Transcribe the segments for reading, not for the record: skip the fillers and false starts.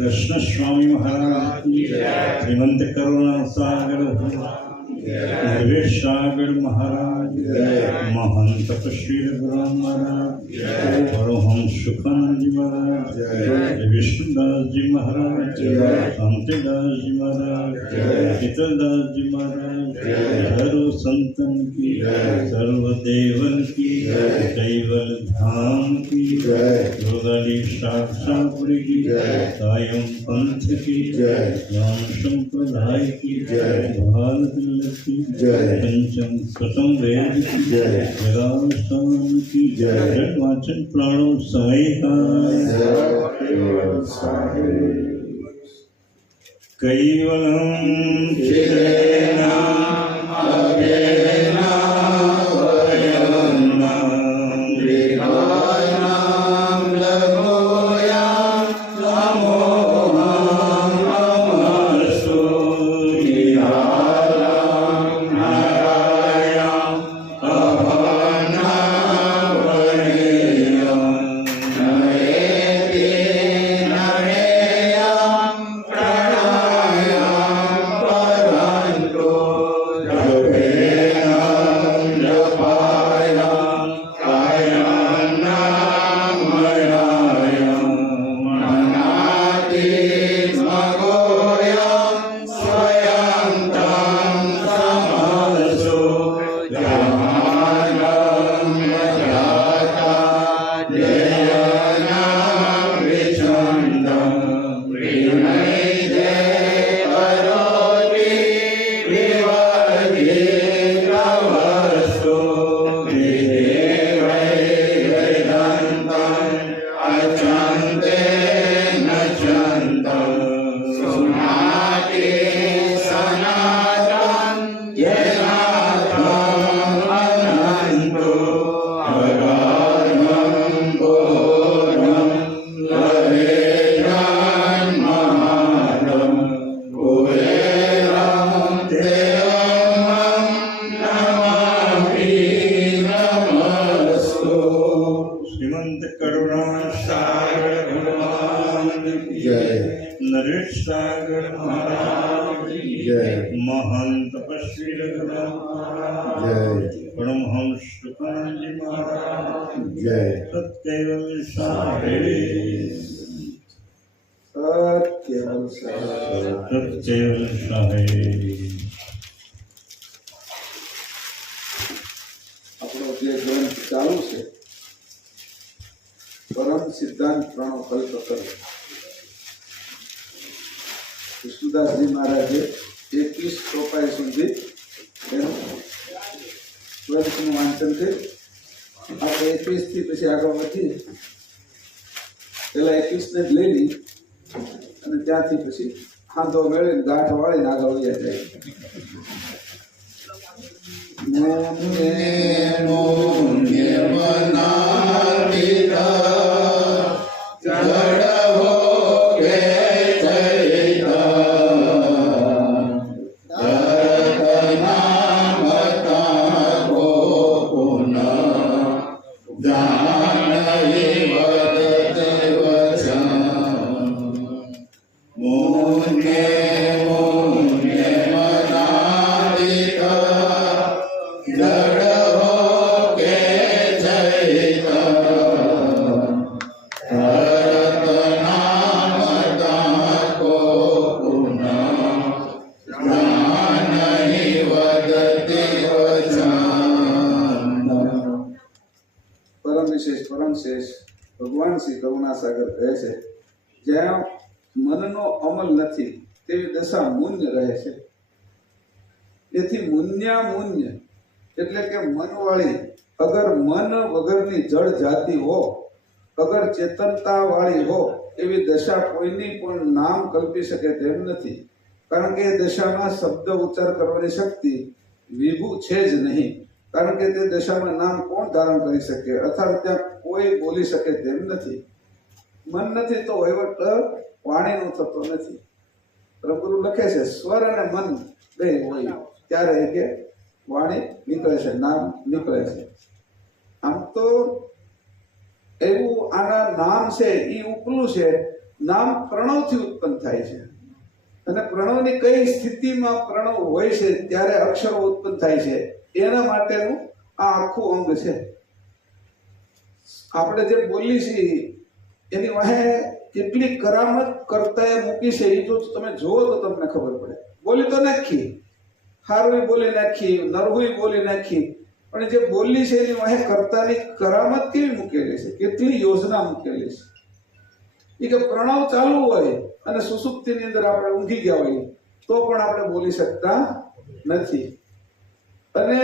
कृष्ण स्वामी महाराज की श्रीमंत करुणा सागर निर्वेश सागर महाराज महंत श्री गुरु महाराज परमहंस सुखानंद जी महाराज विष्णुदास जी महाराज शांतिदास जी महाराज शीतलदास जी महाराज सर्व संतन की सर्वदेवन की कैवल धाम की योगाली शास्त्रापुरी की सायं पंथ की ज्ञान संप्रदाय की भारत की पंचम प्रथम वेद की जगावस्थान की वाचन प्राणों साई कैवलम महंत श्री परमहंस सुखानंद जी महाराज सत्यवल આપણો જે ગ્રંથ ચાલુ છે પરમ સિદ્ધાંત પ્રણો કલ્પ કરો વિષ્ણુદાસજી મહારાજે 21 ચોપાઈ સુધી એનું ગ્રંથનું વાંચન કર્યું. આપણે 21 થી પછી આગળ વધીએ. પેલા 21 ને જ લઈ લી અને ત્યાંથી પછી હાંધો મેળવીને ગાંઠ વાળીને આગળ વયા જાય. ભગવાન શ્રી કરુણાસાગર કહે છે જ્યાં મનનો અમલ નથી તેવી દશા મુન્ય રહે છે. તેથી મુન્ય એટલે કે મનવાળી અગર મન વગરની જળ જાતિ હો અગર ચેતનતા વાળી હો એવી દશા કોઈની પણ નામ કલ્પી શકે તેમ નથી. કારણ કે એ દશામાં શબ્દ ઉચ્ચાર કરવાની શક્તિ વિભુ છે જ નહીં. કારણ કે તે દશામાં નામ કોણ ધારણ કરી શકે અર્થાત ત્યાં કોઈ બોલી શકે તેમ નથી. મન નથી તો વહીવટ વાણીનો થતો નથી. પ્રભુ લખે છે સ્વર અને મન બે હોય ત્યારે કે વાણી નીકળે છે, નામ નીકળે છે. આમ તો એવું આના નામ છે એ ઉપલું છે, નામ પ્રણવથી ઉત્પન્ન થાય છે અને પ્રણવની કઈ સ્થિતિમાં પ્રણવ હોય છે ત્યારે અક્ષરો ઉત્પન્ન થાય છે એના માટેનું આ આખું અંગ છે. આપણે જે બોલી છીએ એની વાહે કેટલી કરામત કર્તાએ મૂકી છે એ જો તમે જુઓ તો તમને ખબર પડે. બોલી તો નાખી, હારવી બોલી નાખી, નરવી બોલી નાખી, પણ જે બોલી છે એની વાહે કર્તાની કરામત કેવી મૂકેલી છે, કેટલી યોજના મૂકેલી છે. એ કે પ્રણવ ચાલુ હોય અને સુસુપ્તિની અંદર આપણે ઊંઘી ગયા હોઈએ તો પણ આપણે બોલી શકતા નથી. અને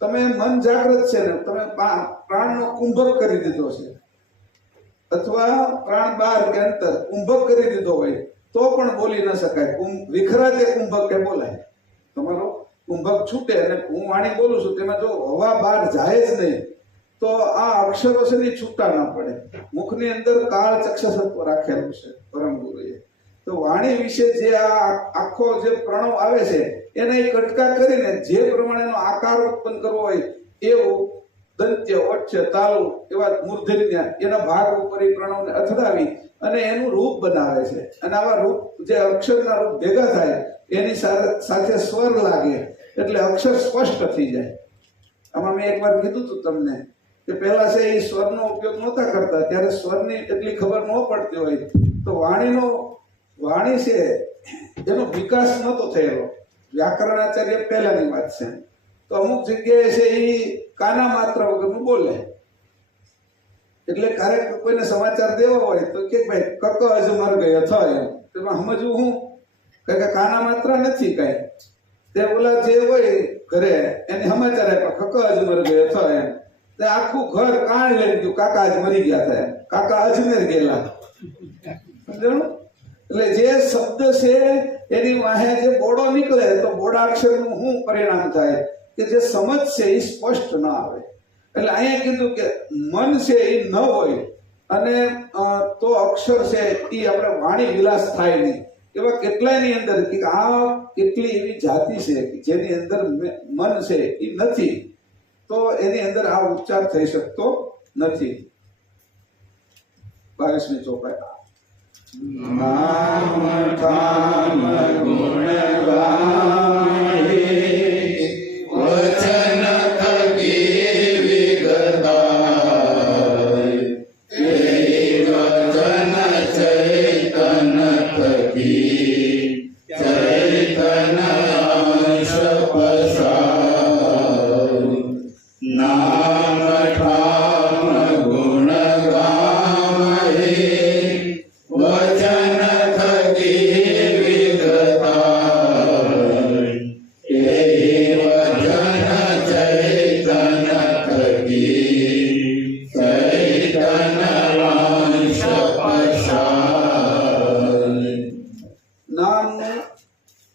તમે મન જાગૃત છે ને તમે પ્રાણનો કુંભક કરી દીધો છે અથવા પ્રાણ બહાર કે અંતર કુંભક કરી દીધો હોય તો પણ બોલી ન શકાય. વિખરાતે કુંભક કે બોલાય. તમારો કુંભક છૂટે અને હું વાણી બોલું છું તેમાં જો હવા બહાર જાય જ નહીં તો આ અક્ષરો છે ને છૂટા ના પડે. મુખની અંદર કાળ ચક્ષસત્વ રાખેલું છે પરમ ગુરુએ. તો વાણી વિશે જે આ આખો જે પ્રણવ આવે છે એને કટકા કરીને જે પ્રમાણેનો આકાર ઉત્પન્ન કરવો હોય એવું દંત્ય, વચ્ય, તાલુ એવા મૂર્ધન્ય એના ભાગ ઉપર એ પ્રણવને અથડાવી અને એનું રૂપ બનાવે છે. અને આવા રૂપ જે અક્ષરના રૂપ ભેગા થાય એની સાથે સ્વર લાગે એટલે અક્ષર સ્પષ્ટ થઈ જાય. આમાં મેં એકવાર કીધું હતું તમને કે પહેલા છે એ સ્વરનો ઉપયોગ નહોતા કરતા ત્યારે સ્વરની એટલી ખબર ન પડતી હોય તો વાણી છે એનો વિકાસ નહોતો થયેલો. વ્યાકરણાચાર્ય પહેલાની વાત છે. તો અમુક જગ્યાએ છે એ કાના માત્ર વગરનું બોલે. એટલે ક્યારેક કોઈને સમાચાર દેવા હોય તો કે ભાઈ કક હજુ મર ગયો થાય એમ તેમાં સમજવું હું કે કાના માત્ર નથી કઈ તે ઓલા જે હોય ઘરે એને સમાચાર આપ્યા કક હજુ મર ગયો થાય એમ તે આખું ઘર કાણ લઈ ગયું કાકા આજ મરી ગયા થાય, કાકા અજમેર ગયેલા. સમજાણું? એટલે જે શબ્દ છે એની વાહે જે બોડો નીકળે તો બોડા અક્ષરનું શું પરિણામ થાય કે જે સમજ છે એ સ્પષ્ટ ન આવે. એટલે અહીંયા કીધું કે મન છે એ ન હોય અને તો અક્ષર છે એ આપણે વાણી વિલાસ થાય નહીં. એવા કેટલાયની અંદર કે આ કેટલી એવી જાતિ છે કે જેની અંદર મન છે એ નથી તો એની અંદર આ ઉચ્ચાર થઈ શકતો નથી. 22મી ચોપાઈ નામ ઠામ ગુણ ગાય વચન થકી વિગતાય તે વચન ચૈતન થકી ચૈતન અંશ પસાર. નામ ઠામ ગુણ ગાય વચન થકી વિગતાય એ વચન ચૈતન થકી ચૈતન અંશ પસાર. નામનું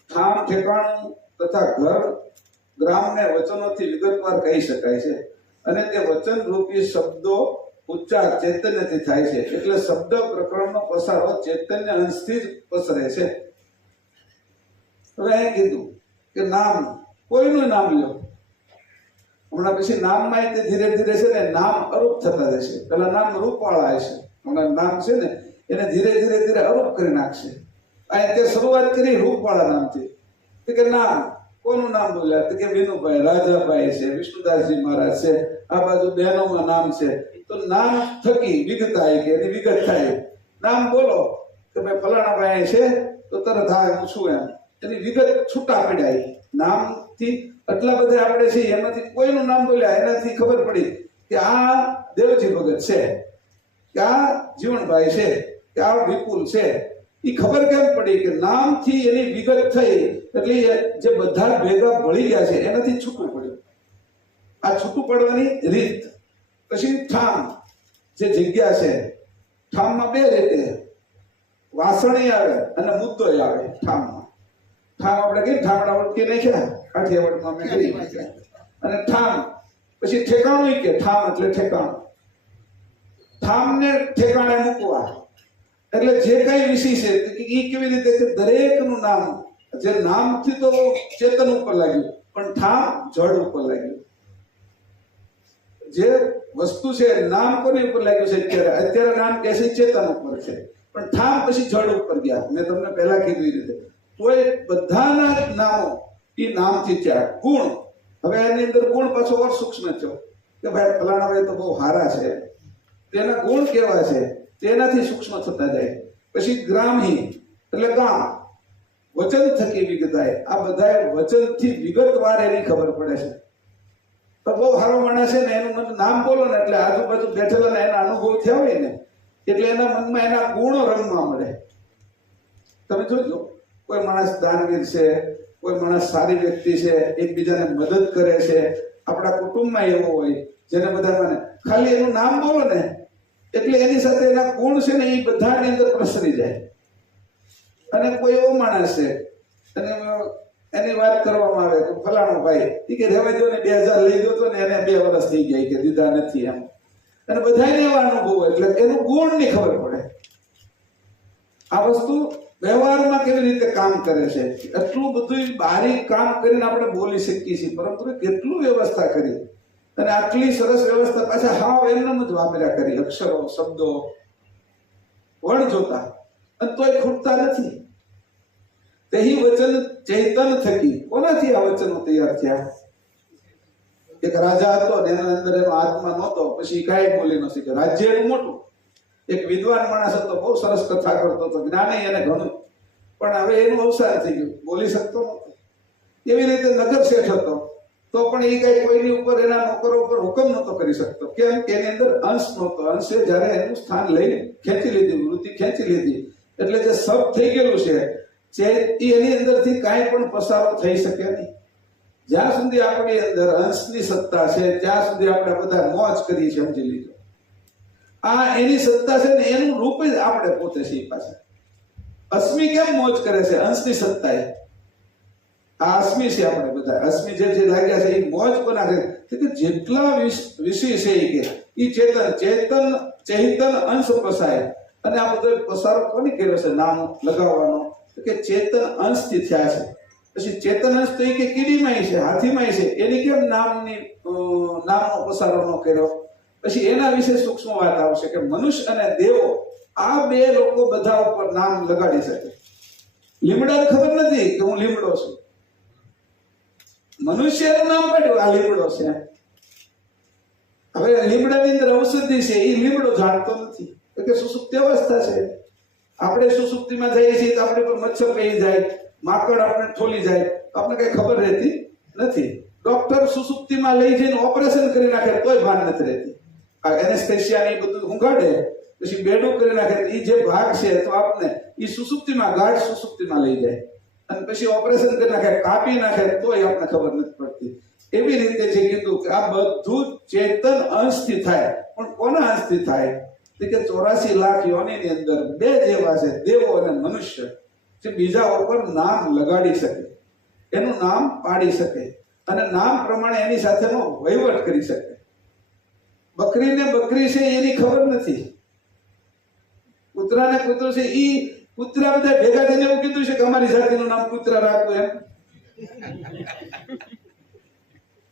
ઠામ ઠેકાણું તથા ઘર ગ્રામને વચનોથી વિગતવાર કહી શકાય છે અને તે વચન રૂપી શબ્દો ઉચ્ચાર ચૈતન્યથી થાય છે. એટલે શબ્દ પ્રકરણનો પસારો ચૈતન્ય અંશથી જ પસરે છે. હવે અહીં કીધું કે નામ કોઈનું નામ લો. હમણાં પછી નામમાં તે ધીરે ધીરે છે ને નામ અરૂપ થતા જશે. પેલા નામ રૂપવાળા હશે. હમણાં નામ છે ને એને ધીરે ધીરે અરૂપ કરી નાખશે. અહીં તે શરૂઆત કરી રૂપવાળા નામથી કે નામ કોનું નામ બોલ્યા તો કે વિનુભાઈ, રાજાભાઈ છે, વિષ્ણુદાસજી મહારાજ છે, આ બાજુ બહેનોમાં નામ છે. તો નામ થકી વિગત આવી કે એની વિગત થાય. નામ બોલો કે ભાઈ ફલાણા ભાઈ છે તો તરત હા હું છું એમ એની વિગત છૂટા પડ્યા. નામથી આટલા બધા આપણે છીએ એમાંથી કોઈનું નામ બોલ્યા એનાથી ખબર પડી કે આ દેવજી ભગત છે, કે આ જીવણભાઈ છે, કે આ વિપુલ છે. એ ખબર કેમ પડી કે નામથી એની વિગત થઈ એટલે જે બધા ભેગા ભળી ગયા છે એનાથી છૂટું પડ્યું. આ છૂટું પડવાની રીત. પછી ઠામ જે જગ્યા છે ઠામમાં બે રીતે વાસણી આવે અને મુદ્દો આવે. ઠામમાં ઠામ આપણે કઈ ઠામડા ઓળખી નાખ્યા કાઠિયાવાડમાં અમે કરી અને ઠામ પછી ઠેકાણું કે ઠામ એટલે ઠેકાણું. ઠામને ઠેકાણે મૂકવા એટલે જે કઈ વિષય છે એ કેવી રીતે કે દરેકનું નામ જે નામથી તો ચેતન ઉપર લાગ્યું પણ ઠામ જડ ઉપર લાગ્યું. જે વસ્તુ છે નામ કોની ઉપર લાગ્યું છે અત્યારે નામ કે છે ચેતન ઉપર છે પણ ઠામ પછી જળ ઉપર ગયા. મેં તમને પહેલા કીધું એ રીતે તોય બધાના જ નામો એ નામથી થયા. ગુણ, હવે એની અંદર ગુણ પાછો ઓર સૂક્ષ્મ થયો કે ભાઈ ફલાણા ભાઈ તો બહુ સારા છે, તેના ગુણ કેવા છે તેનાથી સૂક્ષ્મ થતા જાય. પછી ગ્રામહી એટલે ગામ, વચન થકી વિગતાય. આ બધા વચનથી વિગતવાર એની ખબર પડે છે. તો બહુ સારો માણસ છે ને એનું મને નામ બોલો ને એટલે આજુબાજુ બેઠેલા ને એના અનુભવ થયા હોય ને એટલે એના મનમાં એના ગુણો રમવા મળે. તમે જોજો, કોઈ માણસ દાનવીર છે, કોઈ માણસ સારી વ્યક્તિ છે, એકબીજાને મદદ કરે છે, આપણા કુટુંબમાં એવો હોય જેને બધા મને ખાલી એનું નામ બોલો ને એટલે એની સાથે એના ગુણ છે ને એ બધાની અંદર પ્રસરી જાય. અને કોઈ એવો માણસ છે અને એની વાત કરવામાં આવે તો ફલાણો ભાઈ એ કે રહેવા દો ને 2000 લઈ ગયો તો ને એને 2 વર્ષ થઈ ગયા કે દીધા નથી એમ. અને બધાને એવા અનુભવ એટલે એનું ગુણ ની ખબર પડે. આ વસ્તુ વ્યવહારમાં કેવી રીતે કામ કરે છે એટલું બધું બારીક કામ કરીને આપણે બોલી શકીએ છીએ, પરંતુ કેટલું વ્યવસ્થા કરી અને આટલી સરસ વ્યવસ્થા પાછા હાવ એમનેમ જ વાપર્યા કરી, અક્ષરો, શબ્દો, વણ જોતા અને તોય ખૂટતા નથી. તેહી વચન ચૈતન થકી. કોનાથી આ વચનો તૈયાર થયા? એક રાજા હતો ને એના અંદર એનો આત્મા નહોતો, પછી કાંઈ બોલી ન શકે. રાજ્ય એનું મોટું. એક વિદ્વાન માણસ હતો, બહુ સરસ કથા કરતો હતો, જ્ઞાની એને ઘણું, પણ હવે એનું અવસાન થઈ ગયું, બોલી શકતો નહોતો. એવી રીતે નગર શેઠ હતો, તો પણ એ કઈ કોઈની ઉપર એના નોકરો ઉપર હુકમ નહોતો કરી શકતો. કેમ કે એની અંદર અંશ નહોતો. અંશે જ્યારે એનું સ્થાન લઈને ખેંચી લીધી, વૃત્તિ ખેંચી લીધી એટલે જે સબ થઈ ગયેલું છે એની અંદરથી કાંઈ પણ પસારો થઈ શકે નહીં. જ્યાં સુધી આપણી અંદર અંશની સત્તા છે ત્યાં સુધી આપણે બધા મોજ કરીએ છીએ, સમજી લીધો. આ એની સત્તા છે ને એનું રૂપ જ આપણે પોતે છીએ. પાછા અસ્મિ કેમ મોજ કરે છે? અંશની સત્તા એ આ અસ્મિ છે. આપણે બધા અસ્મિ જે લાગ્યા છે એ મોજ કોના છે કે જેટલા વિષય છે એ કે એ ચેતન અંશ પસાય. અને આ બધો પસારો કોની કર્યો છે નામ લગાવવાનો? કે ચેતન અંશથી થયા છે. પછી ચેતન અંશ તો એ કે કીડીમાંય છે, હાથીમાંય છે, એની કેમ નામનો પસારો ન કર્યો? પછી એના વિશે સૂક્ષ્મ વાત આવશે કે મનુષ્ય અને દેવો આ બે લોકો બધા ઉપર નામ લગાડી શકે. લીમડાને ખબર નથી કે હું લીમડો છું, મનુષ્યનું નામ પાડ્યું આ લીમડો છે. હવે લીમડાની અંદર ઔષધિ છે એ લીમડો જાણતો નથી કે સુસુપ્તિ અવસ્થા છે. આપણે સુસુપ્તિમાં જઈએ છીએ તો આપણે પર મચ્છર પેઈ જાય, માકડ આપણે ઠોલી જાય, આપણે કઈ ખબર રહેતી નથી. ડોક્ટર સુસુપ્તિમાં લઈ જઈને ઓપરેશન કરી નાખે તોય ભાન નથી રહેતી. આ એનેસ્થેસિયા ને બધું ઊંઘાડે પછી બેડું કરી નાખે એ જે ભાગ છે તો આપને એ સુસુપ્તિમાં ગાઢ સુસુપ્તિમાં લઈ જાય અને પછી ઓપરેશન કરી નાખે, કાપી નાખે તોય આપણને ખબર નથી પડતી. એવી રીતે જે કીધું કે આ બધું ચેતન અંશથી થાય. પણ કોના અંશથી થાય? કે 84 લાખ યોનિની અંદર બે જેવા છે, દેવો અને મનુષ્ય, જે બીજા ઉપર નામ લગાડી શકે, એનું નામ પાડી શકે અને નામ પ્રમાણે એની સાથેનો વહીવટ કરી શકે. બકરીને બકરી છે એની ખબર નથી, કૂતરાને કૂતરો છે એ કૂતરા બધા ભેગા થઈને એવું કીધું છે કે અમારી જાતિનું નામ કૂતરા રાખવું એમ.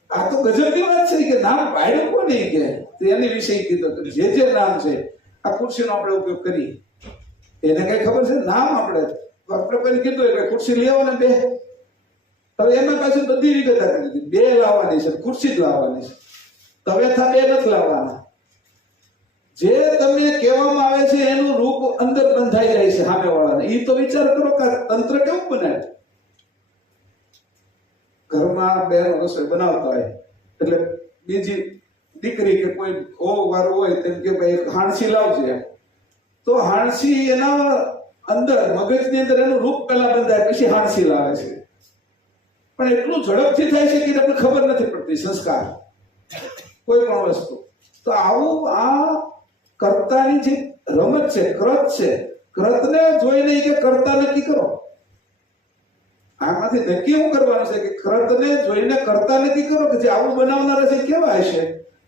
આ તો ગજબની વાત છે કે નામ પાડ્યું કોને કે એની વિશે કીધું. જે નામ છે આ ખુરશીનો આપણે ઉપયોગ કરીએ એને કઈ ખબર છે? નામ આપણે કોઈ કીધું કે ખુરશી લઈ આવો ને બે, હવે એમાં પાછું બધી વિગત આપી દીધી. બે લાવવાની છે, ખુરશી જ લાવવાની છે, તવેથા બે નથી લાવવાના. જે તમને કહેવામાં આવે છે એનું રૂપ અંદર બંધાઈ જાય છે સામે વાળાને. એ તો વિચાર કરો કે તંત્ર કેવું બનાવે. ઘરમાં બેનો રસોઈ બનાવતા હોય એટલે બીજી દીકરી કે કોઈ વાળું હોય તેમ કે ભાઈ હાણસી લાવજે, તો હાણસી એના અંદર મગજની અંદર એનું રૂપ પહેલા બંધાય પછી હાણસી લાવે છે. પણ એટલું ઝડપથી થાય છે કે આપણે ખબર નથી પડતી સંસ્કાર કોઈ પણ વસ્તુ. તો આવું આ કર્તાની જે રમત છે, કૃત છે, કૃતને જોઈને કે કર્તા નક્કી કરો. આમાંથી નક્કી શું કરવાનું છે કે કૃતને જોઈને કર્તા નક્કી કરો કે જે આવું બનાવનારા છે કેવા હશે.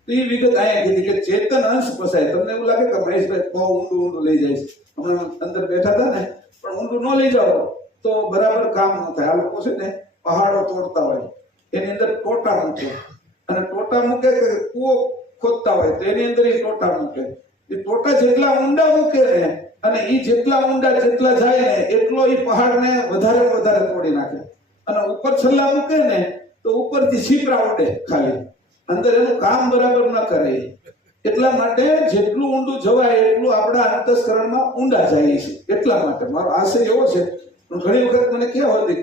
તો એ વિગત અહીંયા કીધી કે ચેતન અંશ પસાય. તમને એવું લાગે કે મહેશભાઈ બહુ ઊંડું લઈ જાય છે, હમણાં અંદર બેઠા હતા ને, પણ ઊંડું ન લઈ જાઓ તો બરાબર કામ ન થાય. આ લોકો છે ને પહાડો તોડતા હોય એની અંદર ટોટા મૂકે, અને ટોટા મૂકે કે કૂવો ખોદતા હોય તો એની અંદર એ ટોટા મૂકે. એ ટોટા જેટલા ઊંડા મૂકે ને અને એ જેટલા ઊંડા જેટલા જાય ને એટલો એ પહાડને વધારે ને વધારે તોડી નાખે. અને ઉપર છલ્લા મૂકે ને તો ઉપરથી છીપરા ઉડે, ખાલી અંદર એનું કામ બરાબર ન કરે. એટલા માટે જેટલું ઊંડું જવાય એટલું આપણા અંતસ્કરણમાં ઊંડા જાય છે. એટલા માટે મારો આશય એવો છે. પણ ઘણી વખત મને કહેવા હતી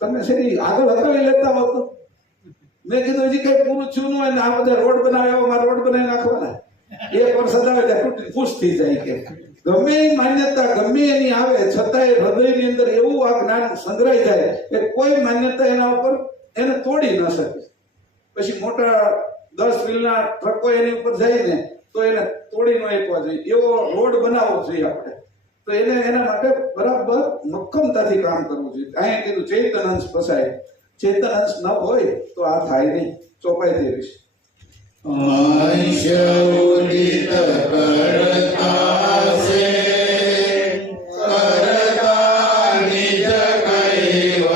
તમે છે આગળ હકાવી લેતા હોત તો મેં કીધું હજી કઈ પૂરું થયું ન હોય ને આ બધા રોડ બનાવ્યા, મારા રોડ બનાવી નાખવાના. એક વરસાદ આવે ત્યાં તૂટી ફૂસ થઈ જાય. કે ગમે એ માન્યતા ગમે એની આવે છતાંય હૃદયની અંદર એવું આ જ્ઞાન સંગ્રહાઈ જાય કે કોઈ માન્યતા એના ઉપર એને તોડી ન શકે. પછી મોટા 10 વ્હીલના ટ્રકો એની ઉપર જાય ને તો એને તોડી ન આપવા જોઈએ. એવો રોડ બનાવવો જોઈએ આપણે. તો એને એના માટે બરાબર મક્કમતાથી કામ કરવું જોઈએ. અહીંયા કીધું ચૈતન અંશ ફસાય. ચેતન અંશ ન હોય તો આ થાય નહીં, ચોપાઈ દેવી છે. અંશ ઉદિત કરતા સે કરતા નિજ કૈવલ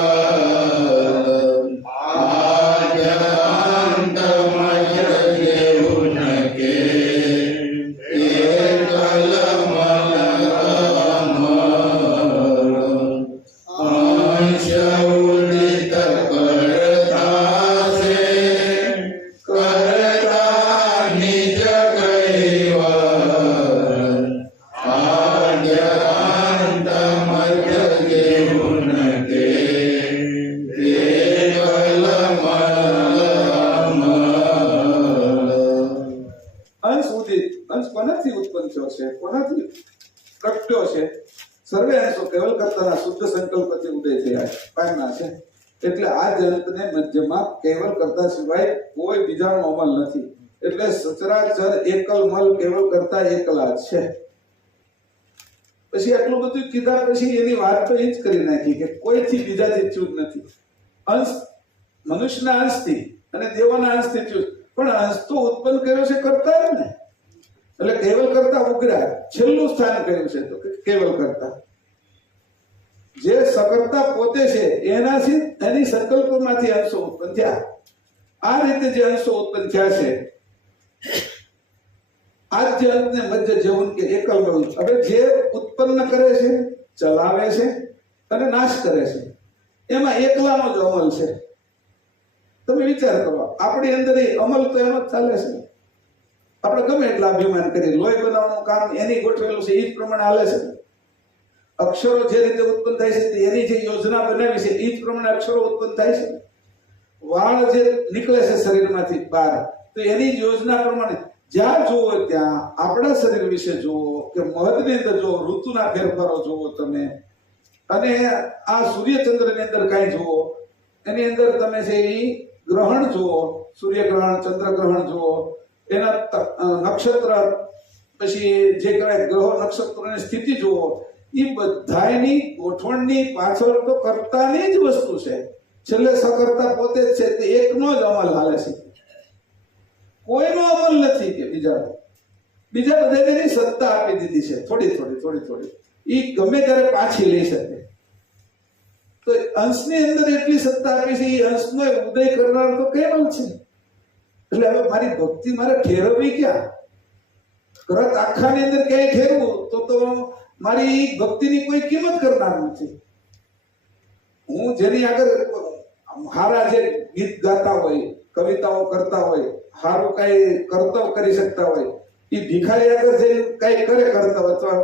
આદ્યંત મય દેવું કે એકલ મલ અંશ ઉદિત કરતા સે કરતા નિજ કૈવલ આદ્યંત મધ્ય દેવું કે એકલ અંશ ઉદિત, અંશ કોનાથી ઉત્પન્ન થયો છે, કોનાથી પ્રગટ્યો છે? સર્વે અંશો કેવલ કરતાના શુદ્ધ સંકલ્પથી ઉદય થયા છે, પામ્યા છે. એટલે આ જ અંતને મધ્યમાં કેવલ કરતા સિવાય કોઈ બીજાનો અમલ નથી. એટલે સચરાચર એકલ મલ કેવલ કરતા એકલા જ છે. પછી આટલું બધું કીધા પછી એની વાત તો એ જ કરી નાખી કે કોઈથી બીજાથી ચ્યુત નથી. અંશ મનુષ્યના અંશથી અને દેવોના અંશથી ચ્યુત, પણ અંશ તો ઉત્પન્ન કર્યો છે કરતા ને. એટલે કેવલ કરતા ઉગ્રા છેલ્લું સ્થાન કહ્યું છે તો કેવલ કરતા. જે સકર્તા પોતે છે એનાથી એની સંકલ્પમાંથી અંશો ઉત્પન્ન થયા. આ રીતે જે અંશો ઉત્પન્ન થયા છે આદ્ય અંતને મધ્ય જેવું કે એકલ મળું. હવે જે ઉત્પન્ન કરે છે, ચલાવે છે અને નાશ કરે છે એમાં એકલાનો જ અમલ છે. તમે વિચાર કરો, આપણી અંદર એ અમલ તો એનો જ ચાલે છે. આપણે ગમે એટલા અભિમાન કરીએ, લોહી બનાવવાનું કામ એની ગોઠવેલું છે એ જ પ્રમાણે હાલે છે. અક્ષરો જે રીતે ઉત્પન્ન થાય છે એની જે યોજના બનાવી છે એ જ પ્રમાણે અક્ષરો ઉત્પન્ન થાય છે. વાળ જે નીકળે છે શરીરમાંથી બહાર તો એની જ યોજના પ્રમાણે જ્યાં જુઓ ત્યાં આપણા શરીર વિશે જુઓ કે મહદની અંદર જુઓ, ઋતુના ફેરફારો જુઓ તમે, અને આ સૂર્યચંદ્રની અંદર કાંઈ જુઓ, એની અંદર તમે છે એ ગ્રહણ જુઓ, સૂર્યગ્રહણ, ચંદ્રગ્રહણ જુઓ, એના નક્ષત્ર, પછી જે કહેવાય ગ્રહો નક્ષત્રોની સ્થિતિ જુઓ. એ બધાની ગોઠવણની પાછળ તો કરતાની જ વસ્તુ છે. છેલ્લે સકર્તા પોતે જ છે. તે એકનો જ અમલ હાલે છે, કોઈનો અમલ નથી કે બીજાનો. બીજા બધાને એની સત્તા આપી દીધી છે થોડી થોડી. એ ગમે ત્યારે પાછી લઈ શકે. તો અંશની અંદર એટલી સત્તા આપી છે, એ અંશનો ઉદય કરનાર તો કેવલ છે. એટલે હવે મારી ભક્તિ મારે ઠેરવવી ક્યાં? કરત આખાની અંદર ક્યાંય ઠેરવું તો મારી ભક્તિની કોઈ કિંમત કરનાર નથી. હું જેની આગળ હારા જે ગીત ગાતા હોય, કવિતાઓ કરતા હોય, હારું કઈ કરતવ કરી શકતા હોય, એ ભિખારી આગળ જઈને કઈ કરે કરતવ અથવા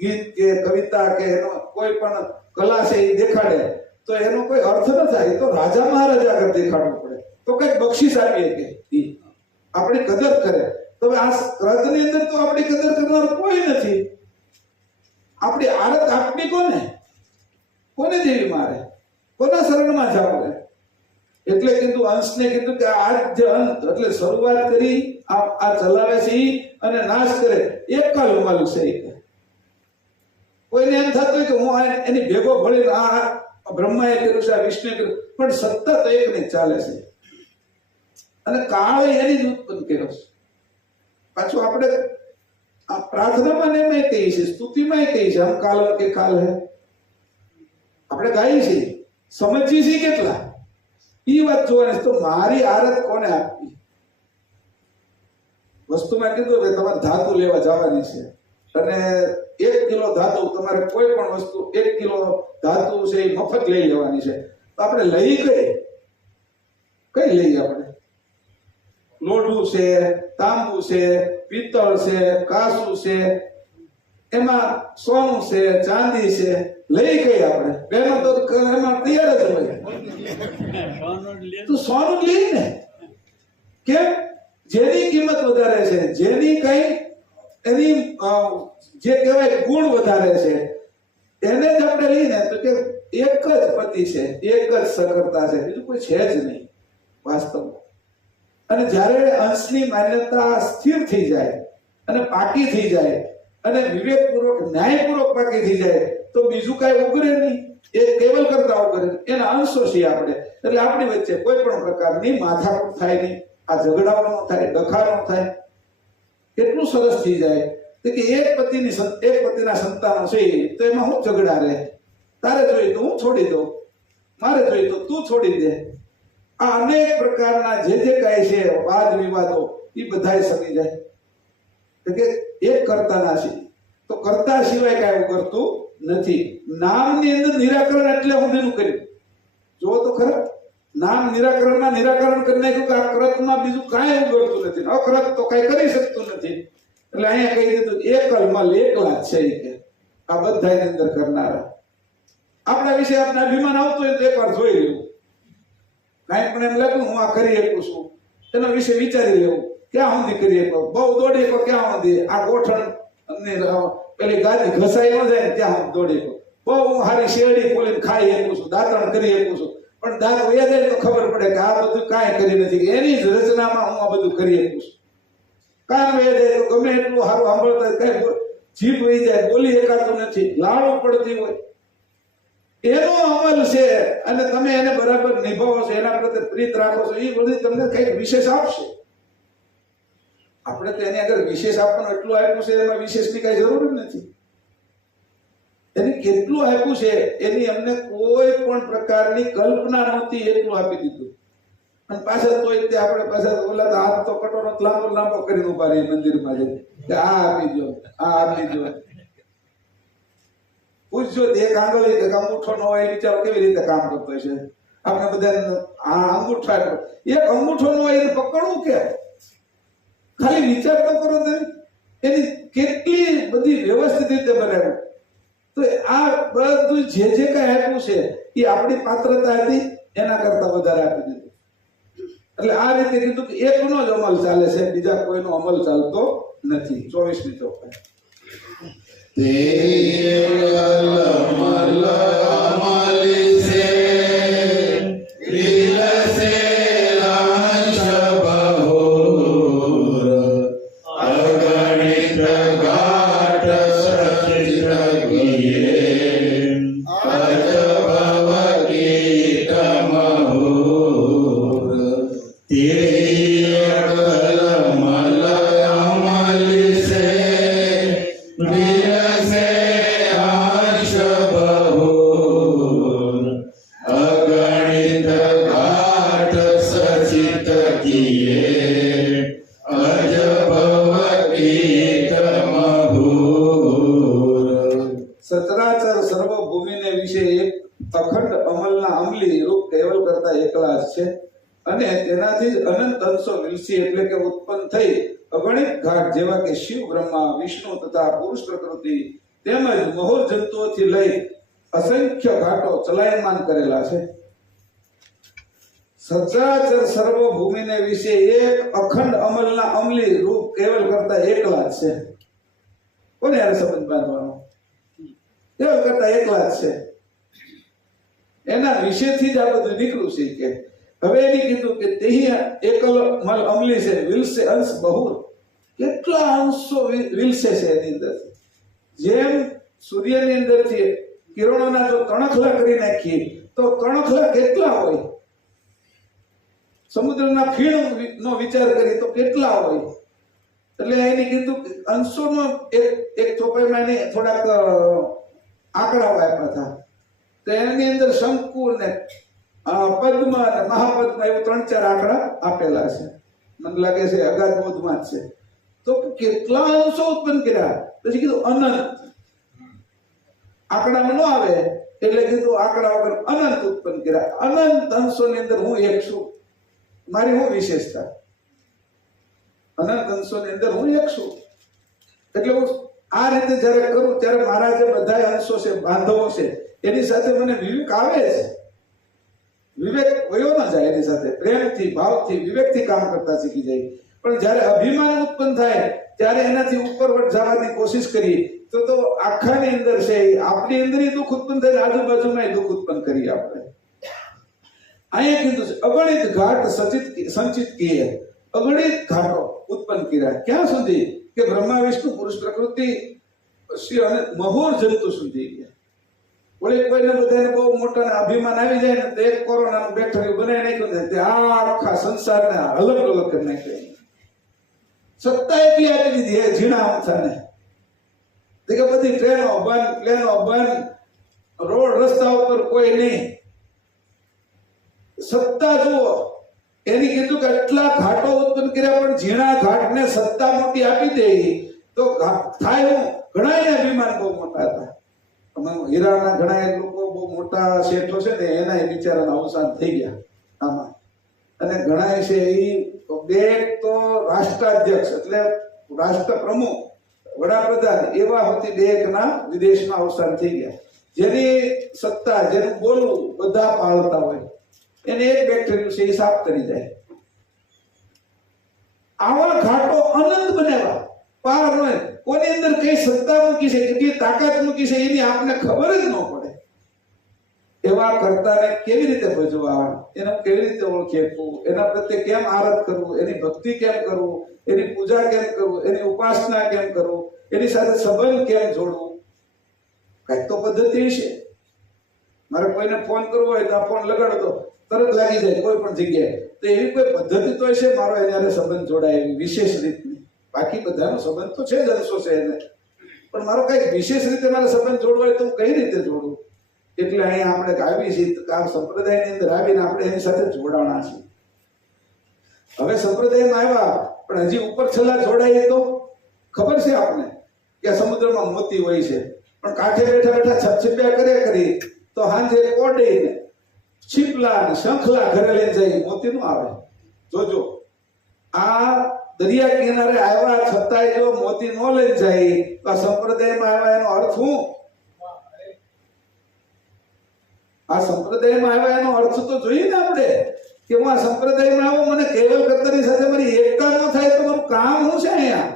ગીત કે કવિતા કે એનો કોઈ પણ કલા છે એ દેખાડે તો એનો કોઈ અર્થ ન થાય. તો રાજા મહારાજા આગળ દેખાડવું પડે તો કઈક બક્ષિસ આપીએ કે આપણી કદર કરે. તો આ ક્રતની અંદર તો આપણી કદર કરનાર કોઈ નથી. આપણી આરત આપવી કોને દેવી મારે, કોના શરણમાં જવું? એટલે કીધું અંશને કીધું કે આ જે અંત એટલે શરૂઆત કરી આ ચલાવે છે અને નાશ કરે એકલ મલ છે. કોઈને એમ થતું હોય કે હું એની ભેગો ભળી આ બ્રહ્માએ કર્યું છે, આ વિષ્ણુએ કર્યું, પણ સત્તા તો એકની ચાલે છે અને કાળ એની જ ઉત્પન્ન કર્યો છે. પાછું આપણે આ પ્રાર્થનામાં એમ કહીએ છીએ, સ્તુતિમાં કહીએ છીએ, હમ કાલ કે કાલ હે આપણે ગાઈએ છીએ, સમજીએ છીએ કેટલા એ વાત જોવાની. તો મારી આરત કોને આપવી? વસ્તુમાં કીધું કે તમારે ધાતુ લેવા જવાની છે અને 1 કિલો ધાતુ તમારે કોઈ પણ વસ્તુ 1 કિલો ધાતુ છે એ મફત લઈ લેવાની છે. તો આપણે લઈ કઈ લઈએ? આપણે લોઢું છે, તાંબુ છે, પિત્તળ છે, કાસુ છે, એમાં સોનું છે, ચાંદી છે, લઈ કઈ આપણે? બેનો તો એમાં તૈયાર જ હોય. તું સોનું લઈ ને. કેમ? જેની કિંમત વધારે છે, જેની કઈ એની જે કહેવાય ગુણ વધારે છે, એને જ આપણે લઈને તો કે એક જ પતિ છે, એક જ સગર્તા છે, બીજું કોઈ છે જ નહીં વાસ્તવમાં. અને જ્યારે અંશની માન્યતા સ્થિર થઈ જાય અને પાકી થઈ જાય અને વિવેકપૂર્વક ન્યાયપૂર્વક પાકી થઈ જાય તો બીજું કાંઈ ઉગરે નહીં. એ કેવલ કરતા ઉગરે, એના અંશો છીએ આપણે. એટલે આપણી વચ્ચે કોઈ પણ પ્રકારની માથાકૂટ થાય નહીં, આ ઝઘડાઓ ન થાય, ડખા ન થાય. કેટલું સરસ થઈ જાય કે એક પતિના સંતાનો છે તો એમાં હું ઝઘડા રહે? તારે જોઈએ તો હું છોડી દઉં, મારે જોઈએ તો તું છોડી દે. આ અનેક પ્રકારના જે કાંઈ છે વાદ વિવાદો એ બધાય સમી જાય કે એક કરતાના છે. તો કરતા સિવાય કાંઈ કરતું નથી. નામની અંદર નિરાકરણ એટલે હું એનું કર્યું જો તો ખરા. નામ નિરાકરણમાં નિરાકરણ કરી નાખ્યું કે આ કરતમાં બીજું કાંઈ ઉગડતું નથી, અકરત તો કાંઈ કરી શકતું નથી. એટલે અહીંયા કહી દીધું એકલમલ એકલા જ છે કે આ બધાની અંદર કરનારા. આપણા વિશે આપણે અભિમાન આવતું હોય તો એકવાર જોઈ લેવું. કાંઈ પણ એમ લાગ્યું હું આ કરી શકું છું, એના વિશે વિચારી લેવું. ક્યાં સુધી કરી શકો? બહુ દોડી શકો ક્યાં સુધી? આ ગોઠણ પેલી ગાદી ઘસાઈ ન જાય ને ત્યાં દોડી શકો. બહુ હારી શેરડી ખોલીને ખાઈ શકું છું, દાંતણ કરી શકું છું, પણ દાંત વયા જાય તો ખબર પડે કે આ બધું કાંઈ કરી નથી. એની જ રચનામાં હું આ બધું કરી શકું છું. કાન વયા જાય તો ગમે એટલું સારું સાંભળતા કઈ જીભ વહી જાય, બોલી શકાતું નથી, લાડું પડતી હોય. એનો અમલ છે અને તમે એને બરાબર નિભાવો છો, એના પ્રત્યે પ્રીત રાખો છો, એ બધી તમને કઈક વિશેષ આપશે. આપણે તો એની આગળ વિશેષ આપવાનું એટલું આપ્યું છે, એમાં વિશેષની કઈ જરૂર જ નથી. એની કેટલું આપ્યું છે એની અમને કોઈ પણ પ્રકારની કલ્પના નહોતી, એટલું આપી દીધું. અને પાછા તો આપણે પાછા ઓલા હાથ તો કટોરો લાંબો કરીને ઉભા રહી મંદિરમાં જઈને કે આ આપી દો, આ આપી દો. પૂછજો એક આંગળી કે અંગૂઠો ન હોય વિચારો કેવી રીતે કામ કરતો છે. આપણે બધા આ અંગૂઠા એક અંગૂઠો ન હોય એને પકડવું કે ખાલી વિચાર તો કરો તમે એની કેટલી બધી વ્યવસ્થિત રીતે બનાવ્યું. તો આ બધું જે કઈ આપ્યું છે એ આપણી પાત્રતા હતી એના કરતા વધારે આપી દીધું. એટલે આ રીતે કીધું કે એકનો જ અમલ ચાલે છે, બીજા કોઈનો અમલ ચાલતો નથી. 24મી ચોપાઈ સચરાચર સર્વભૂમિને વિશે એક અખંડ અમલના અમલી રૂપ કેવલ કરતા એકલા જ છે અને તેનાથી જ અનંત અંશો વિલસી એટલે કે ઉત્પન્ન થઈ અગણિત ઘાટ જેવા કે શિવ, બ્રહ્મા, વિષ્ણુ તથા પુરુષ પ્રકૃતિ તેમજ મહોર જંતુઓથી લઈ અસંખ્ય ઘાટો ચલાયમાન કરેલા છે. સચરાચર સર્વભૂમિને વિશે એક અખંડ અમલના અમલી રૂપ કેવલ કરતા એકલા જ છે. કોને યાર સંબંધ બાંધવાનો? કેવલ કરતા એકલા જ છે. એના વિશેથી જ આ બધું નીકળ્યું છે કે હવે એની કીધું કે તેહી એકલ મલ અમલી છે વિલસે અંશ બહુર. કેટલા અંશો વિલસે છે એની અંદર. જેમ સૂર્યની અંદરથી કિરણોના જો કણખલા કરી નાખીએ તો કણખલા કેટલા હોય, સમુદ્રના ફીણ નો વિચાર કરીએ તો કેટલા હોય. એટલે એની કીધું અંશોનો એક ચોપાઈમાં એની થોડાક આંકડાઓ આપ્યા હતા. તો એની અંદર શંકુ ને પદ્મ અને મહાપદ્મ એવું 3-4 આંકડા આપેલા છે. મને લાગે છે અગાધ બોધમાં જ છે. તો કેટલા અંશો ઉત્પન્ન કર્યા? પછી કીધું અનંત. આંકડામાં ન આવે એટલે કીધું આંકડા વગર અનંત ઉત્પન્ન કર્યા. અનંત અંશોની અંદર હું એક છું. મારી હું વિશેષતા? અનંત અંશોની અંદર હું એક છું. એટલે હું આ રીતે જ્યારે કરું ત્યારે મારા જે બધા અંશો છે, બાંધવો છે, એની સાથે મને વિવેક આવે છે. વિવેક વયો ના જાય એની સાથે. પ્રેમથી, ભાવથી, વિવેકથી કામ કરતા શીખી જાય. પણ જ્યારે અભિમાન ઉત્પન્ન થાય ત્યારે એનાથી ઉપરવટ જવાની કોશિશ કરી તો આખાની અંદર છે, આપણી અંદર દુઃખ ઉત્પન્ન થાય, આજુબાજુમાં દુઃખ ઉત્પન્ન કરીએ આપણે. અહીંયા કીધું છે અગણિત ઘાટ સંચિત કીએ. અગણિત ઘાટો ઉત્પન્ન કર્યા. ક્યાં સુધી? કે બ્રહ્મા, વિષ્ણુ, પુરુષ પ્રકૃતિ અને મહોર જંતુ સુધી ગયા. વળી કોઈને બધાને બહુ મોટા અભિમાન આવી જાય ને તો એક કોરોનાનું બેક્ટેરિયા બનાવી નાખ્યું ને તે આખા સંસારને અલગ અલગ કરી નાખ્યો. સત્તા એટલી આપી દીધી એ ઝીણા અમથાને કે બધી ટ્રેનો બંધ, પ્લેનો બંધ, રોડ રસ્તા ઉપર કોઈ નહીં. સત્તા જુઓ એની કીધું કે આટલા ઘાટો ઉત્પન્ન કર્યા પણ ઝીણા ઘાટને સત્તા મોટી આપી દે તો થાય હું. ઘણા અભિમાન બહુ મોટા હતા. હીરાના ઘણા લોકો બહુ મોટા શેઠો છે ને એના બિચારાના અવસાન થઈ ગયા આમાં. અને ઘણા છે એ બે તો રાષ્ટ્રાધ્યક્ષ એટલે રાષ્ટ્ર પ્રમુખ, વડાપ્રધાન એવા હોતી બે એકના વિદેશમાં અવસાન થઈ ગયા. જેની સત્તા, જેનું બોલવું બધા પાળતા હોય એને એક બેક્ટેરિયા છે એ સાફ કરી જાય. આવા ઘાટો અનંત બનાવ્યા. પાર હોય કોની અંદર કઈ સત્તા મૂકી છે, કેટલી તાકાત મૂકી છે એની આપને ખબર જ ન પડે. એવા કર્તાને કેવી રીતે ભજવા, એને કેવી રીતે ઓળખવું, એના પ્રત્યે કેમ આરાધ કરવું, એની ભક્તિ કેમ કરવું, એની પૂજા કેમ કરવું, એની ઉપાસના કેમ કરવું, એની સાથે સંબંધ કેમ જોડવું, કઈક તો પદ્ધતિ છે. મારે કોઈને ફોન કરવો હોય તો આ ફોન લગાડો તો તરત લાગી જાય કોઈ પણ જગ્યાએ. તો એવી કોઈ પદ્ધતિ તો છે મારો એના સંબંધ જોડાય એવી વિશેષ રીતની. બાકી બધાનો સંબંધ તો છે જ, અંશો છે એને, પણ મારો કઈક વિશેષ રીતે મારે સંબંધ જોડવો હોય તો હું કઈ રીતે જોડું? એટલે અહીંયા આપણે આવી છીએ, આ સંપ્રદાયની અંદર આવીને આપણે એની સાથે જોડાણા છીએ. હવે સંપ્રદાયમાં આવ્યા પણ હજી ઉપર છેલ્લા જોડાઈએ તો ખબર છે આપને કે સમુદ્રમાં મોતી હોય છે, પણ કાંઠે બેઠા બેઠા છપછપિયા કરી તો હાંજે કોડીને છીપલા ને શંખલા ઘરે લઈને જાય, મોતી નું આવે. જોજો આ દરિયા કિનારે આવ્યા છતાંય જો મોતી ન લઈને જાય તો આ સંપ્રદાયમાં આવ્યા એનો અર્થ શું? આ સંપ્રદાયમાં આવ્યા એનો અર્થ તો જોઈએ ને આપણે કે હું આ સંપ્રદાયમાં આવું, મને કેવલ કર્તાની સાથે મારી એકતા ન થાય તો મારું કામ શું છે અહીંયા,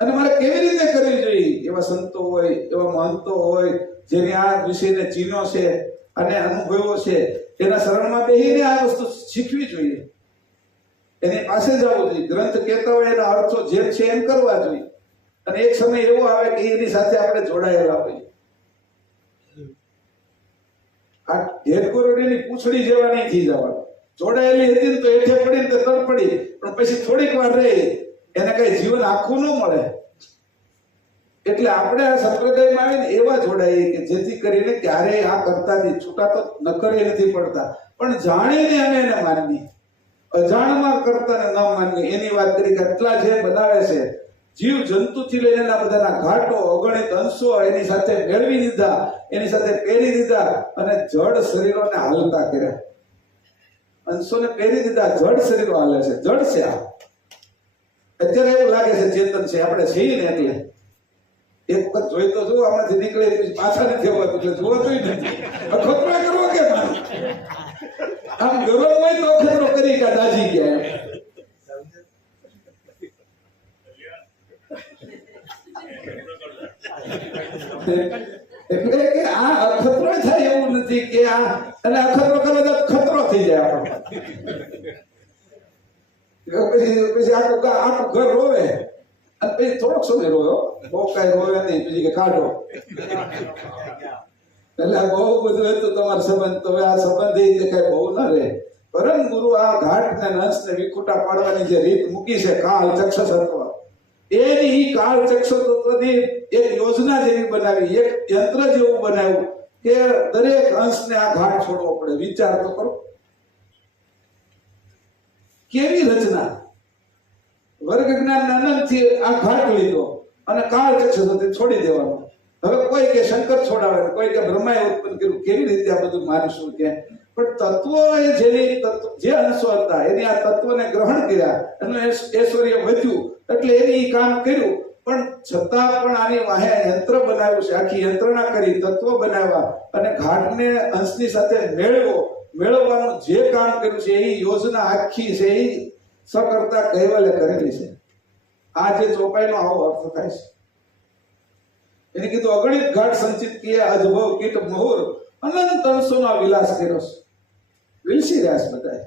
અને મારે કેવી રીતે કરવી જોઈએ? એવા સંતો હોય, એવા મહંતો હોય જેની આ વિષયને ચીનો છે અને અનુભવો છે, એના શરણમાં બેહીને આ વસ્તુ શીખવી જોઈએ. એની પાસે જવું જોઈએ. ગ્રંથ કહેતા હોય એના અર્થો જેમ છે એમ કરવા જોઈએ. અને એક સમય એવો આવે કે એની સાથે આપણે જોડાયેલા હોઈએ. આ ઢેરકોરડીની પૂંછડી જેવા નહીં થઈ જવાનું. જોડાયેલી હતી ને તો હેઠે પડી ને તડ પડી, પણ પછી થોડીક વાર રહી એને કઈ જીવન આખું ન મળે. એટલે આપણે આ સંપ્રદાયમાં આવીને એવા જોડાઈએ કે જેથી કરીને ક્યારેય આ કરતાથી છૂટા તો નકરે નથી પડતા, પણ જાણીને અમે એને માનીએ. અજાણમાં કરતાને ન માનીએ. એની વાત કરી કે આટલા જે બનાવે છે જીવ જંતુથી લઈને એના બધાના ઘાટો, અગણિત અંશો એની સાથે મેળવી દીધા, એની સાથે પહેરી દીધા અને જડ શરીરોને હાલતા કર્યા. અંશોને પહેરી દીધા, જડ શરીરો હાલે છે. જડ છે આ. અત્યારે એવું લાગે છે ચેતન છે આપણે છીએ ને, એટલે એક વખત જોઈ તો જો આમાંથી નીકળે પાછા નથી હોતું, એટલે જોવા જોઈ નથી. અખતરા કરવો કે આમ ગરમમાં તો અખતરો કરી કે દાજી ગયા. એટલે કે આ અખતરો થાય એવું નથી કે આ, અને અખતરો કરે તો ખતરો થઈ જાય આપણો. પછી આખું ઘર રોવે અને પછી થોડોક સમય રોયો, બહુ કઈ રોવે નહીં, પછી કે કાઢો. એટલે બહુ બધું હતું તમારો સંબંધ, તો આ સંબંધ એ કઈ બહુ ના રહે. પરમ ગુરુ આ ઘાટ ને નંશ ને વિખુટા પાડવાની જે રીત મૂકી છે, કાળ ચક્ષસ તત્વ, એની કાળ ચક્ષસ તત્વની એક યોજના જેવી બનાવી, એક યંત્ર જેવું બનાવ્યું કે દરેક અંશને આ ઘાટ છોડવો પડે. વિચાર તો કરો કેવી રચના. વર્ગ જ્ઞાન આનંદથી આ ઘાટ લીધો અને કાળ ચક્ષુથી છોડી દેવાનો. હવે કોઈ કે શંકર છોડાવે, કોઈ કે બ્રહ્માએ ઉત્પન્ન કર્યું, કેવી રીતે આ બધું માનીશું કે? પણ તત્વોએ જે અંશો હતા એની આ તત્વને ગ્રહણ કર્યા, એનું ઐશ્વર્ય વધ્યું એટલે એની કામ કર્યું. પણ છતાં પણ આની વાહે યંત્ર બનાવ્યું છે, આખી યંત્રણા કરી, તત્વો બનાવ્યા અને ઘાટને અંશની સાથે મેળવવાનું જે કામ કર્યું છે એ યોજના આખી છે એ સકર્તા કૈવલ્ય કરેલી છે. આ જે ચોપાઈનો આવો અર્થ થાય છે. એને કીધું અગણિત ઘાટ સંચિત કિયા અજભવ કીટ મહુર અનંત અંશોનો વિલાસ કર્યો છે. વિલસી રહ્યા છે બધા.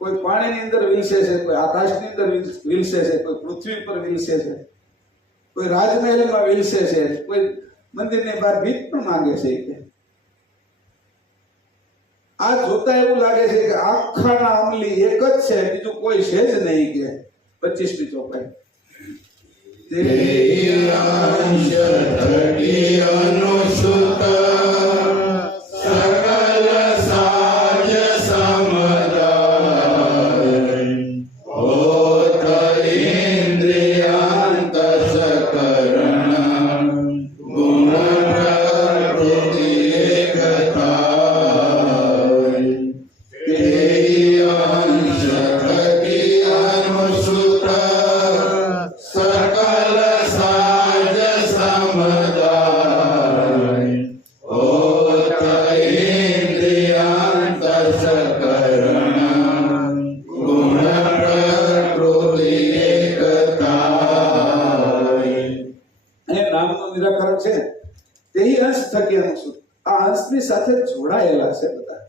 કોઈ પાણીની અંદર વિલસે છે, કોઈ આકાશની અંદર વિલસે છે, કોઈ પૃથ્વી પર વિલસે છે, કોઈ રાજમહેલમાં વિલસે છે, કોઈ મંદિરની બહાર ભીખ પણ માંગે છે. કે આ જોતા એવું લાગે છે કે આખાના અમલી એક જ છે, બીજું કોઈ છે જ નહીં. કે 25મી ચોપાઈ અનુસુત સકલ સાજ સમદાય હોત ઇન્દ્રિયાંતસકરણ ગુણ પ્રકૃતિ એકતાય તેય અંશ થકી અનુસુત સકલ સાજ સમદાય હોત ઇન્દ્રિયાંતસકરણ ગુણ પ્રકૃતિ એકતાય. અને નામનું નિરાકરણ છે તેહી અંશ થકી અનુસૂત. આ અંશની સાથે જોડાયેલા છે બધા.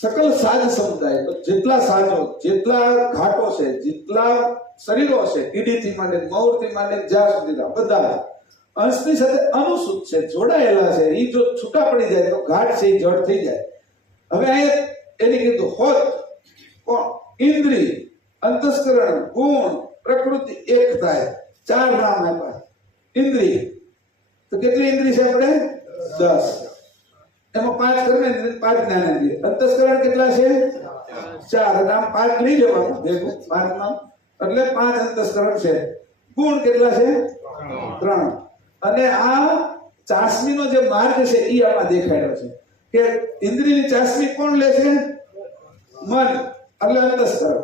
સકલ સાજ સમુદાય, તો જેટલા સાજો, જેટલા ઘાટો છે, જેટલા શરીરો છે, કીડીથી માંડે મૌરથી માંડે જ્યાં સુધી બધા અંશની સાથે અનુસૂત છે, જોડાયેલા છે. એ જો છૂટા પડી જાય તો ઘાટ છે એ જડ થઈ જાય. હવે અહીંયા એને કીધું હોત કોણ? ઇન્દ્રિય, અંતસ્કરણ, ગુણ, પ્રકૃતિ એક થાય. 4 નામ આપ્યા. ઇન્દ્રિય તો કેટલી ઇન્દ્રિય છે આપણે? 10. એમાં 5 કર્મેન્દ્રિય, 5 જ્ઞાનેન્દ્રિય. અંતસ્કરણ કેટલા છે? 4. નામ 5 લઈ લેવાનું ભેગું, 5 નામ એટલે 5 અંતસ્કરણ છે. ગુણ કેટલા છે? 3. અને આ ચાસમીનો જે માર્ગ છે એ આમાં દેખાડ્યો છે કે ઇન્દ્રિયની ચાસમી કોણ લે છે? મન એટલે અંતસ્કરણ.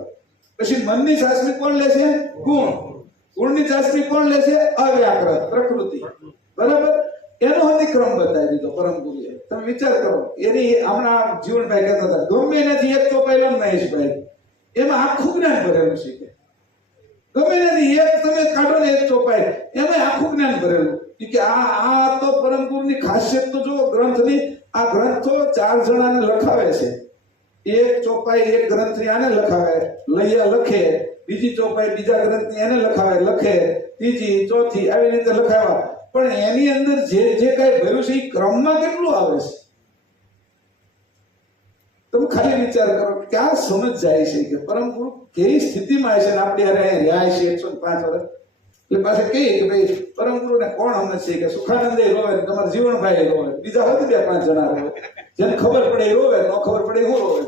પછી મનની ચાસમી કોણ લે છે? ગુણ. ગુણની ચાસમી કોણ લે છે? અવ્યાકૃત, પ્રકૃતિ. બરાબર? એનો અતિક્રમ બતાવી દીધો પરમ ગુરુએ. તમે વિચાર કરો, એની હમણાં જીવનભાઈ કહેતા હતા ગમે એનાથી એક ચોપાઈ લો મહેશભાઈ, એમાં આખું જ્ઞાન ભરેલું છે. કે ગમે એનાથી એક તમે કાઢો ને એક ચોપાઈ, એમાં આખું જ્ઞાન ભરેલું. કે આ તો પરમ ગુરુની ખાસિયત તો જો ગ્રંથની, આ ગ્રંથો 4 જણાને લખાવે છે. એક ચોપાઈ એક ગ્રંથની આને લખાવે, લખે, બીજી ચોપાઈ બીજા ગ્રંથની એને લખાવે, લખે, ત્રીજી, ચોથી, આવી રીતે લખાવ્યા. પણ એની અંદર જે કઈ ભર્યું છે એ ક્રમમાં કેટલું આવે છે? તમે ખાલી વિચાર કરો ક્યાં સમજ જાય છે કે પરમ ગુરુ કેવી સ્થિતિમાં છે ને આપણે અહીંયા રહ્યા છે 105 વર્ષ. એટલે પાછા કહીએ કે ભાઈ પરમ ગુરુને કોણ સમજશે? કે સુખાનંદે રોવે, તમારા જીવનભાઈ રોવે, બીજા હોય 2-5 જણા રોવે. જેને ખબર પડે એ રોવે, ન ખબર પડે હું રોવે.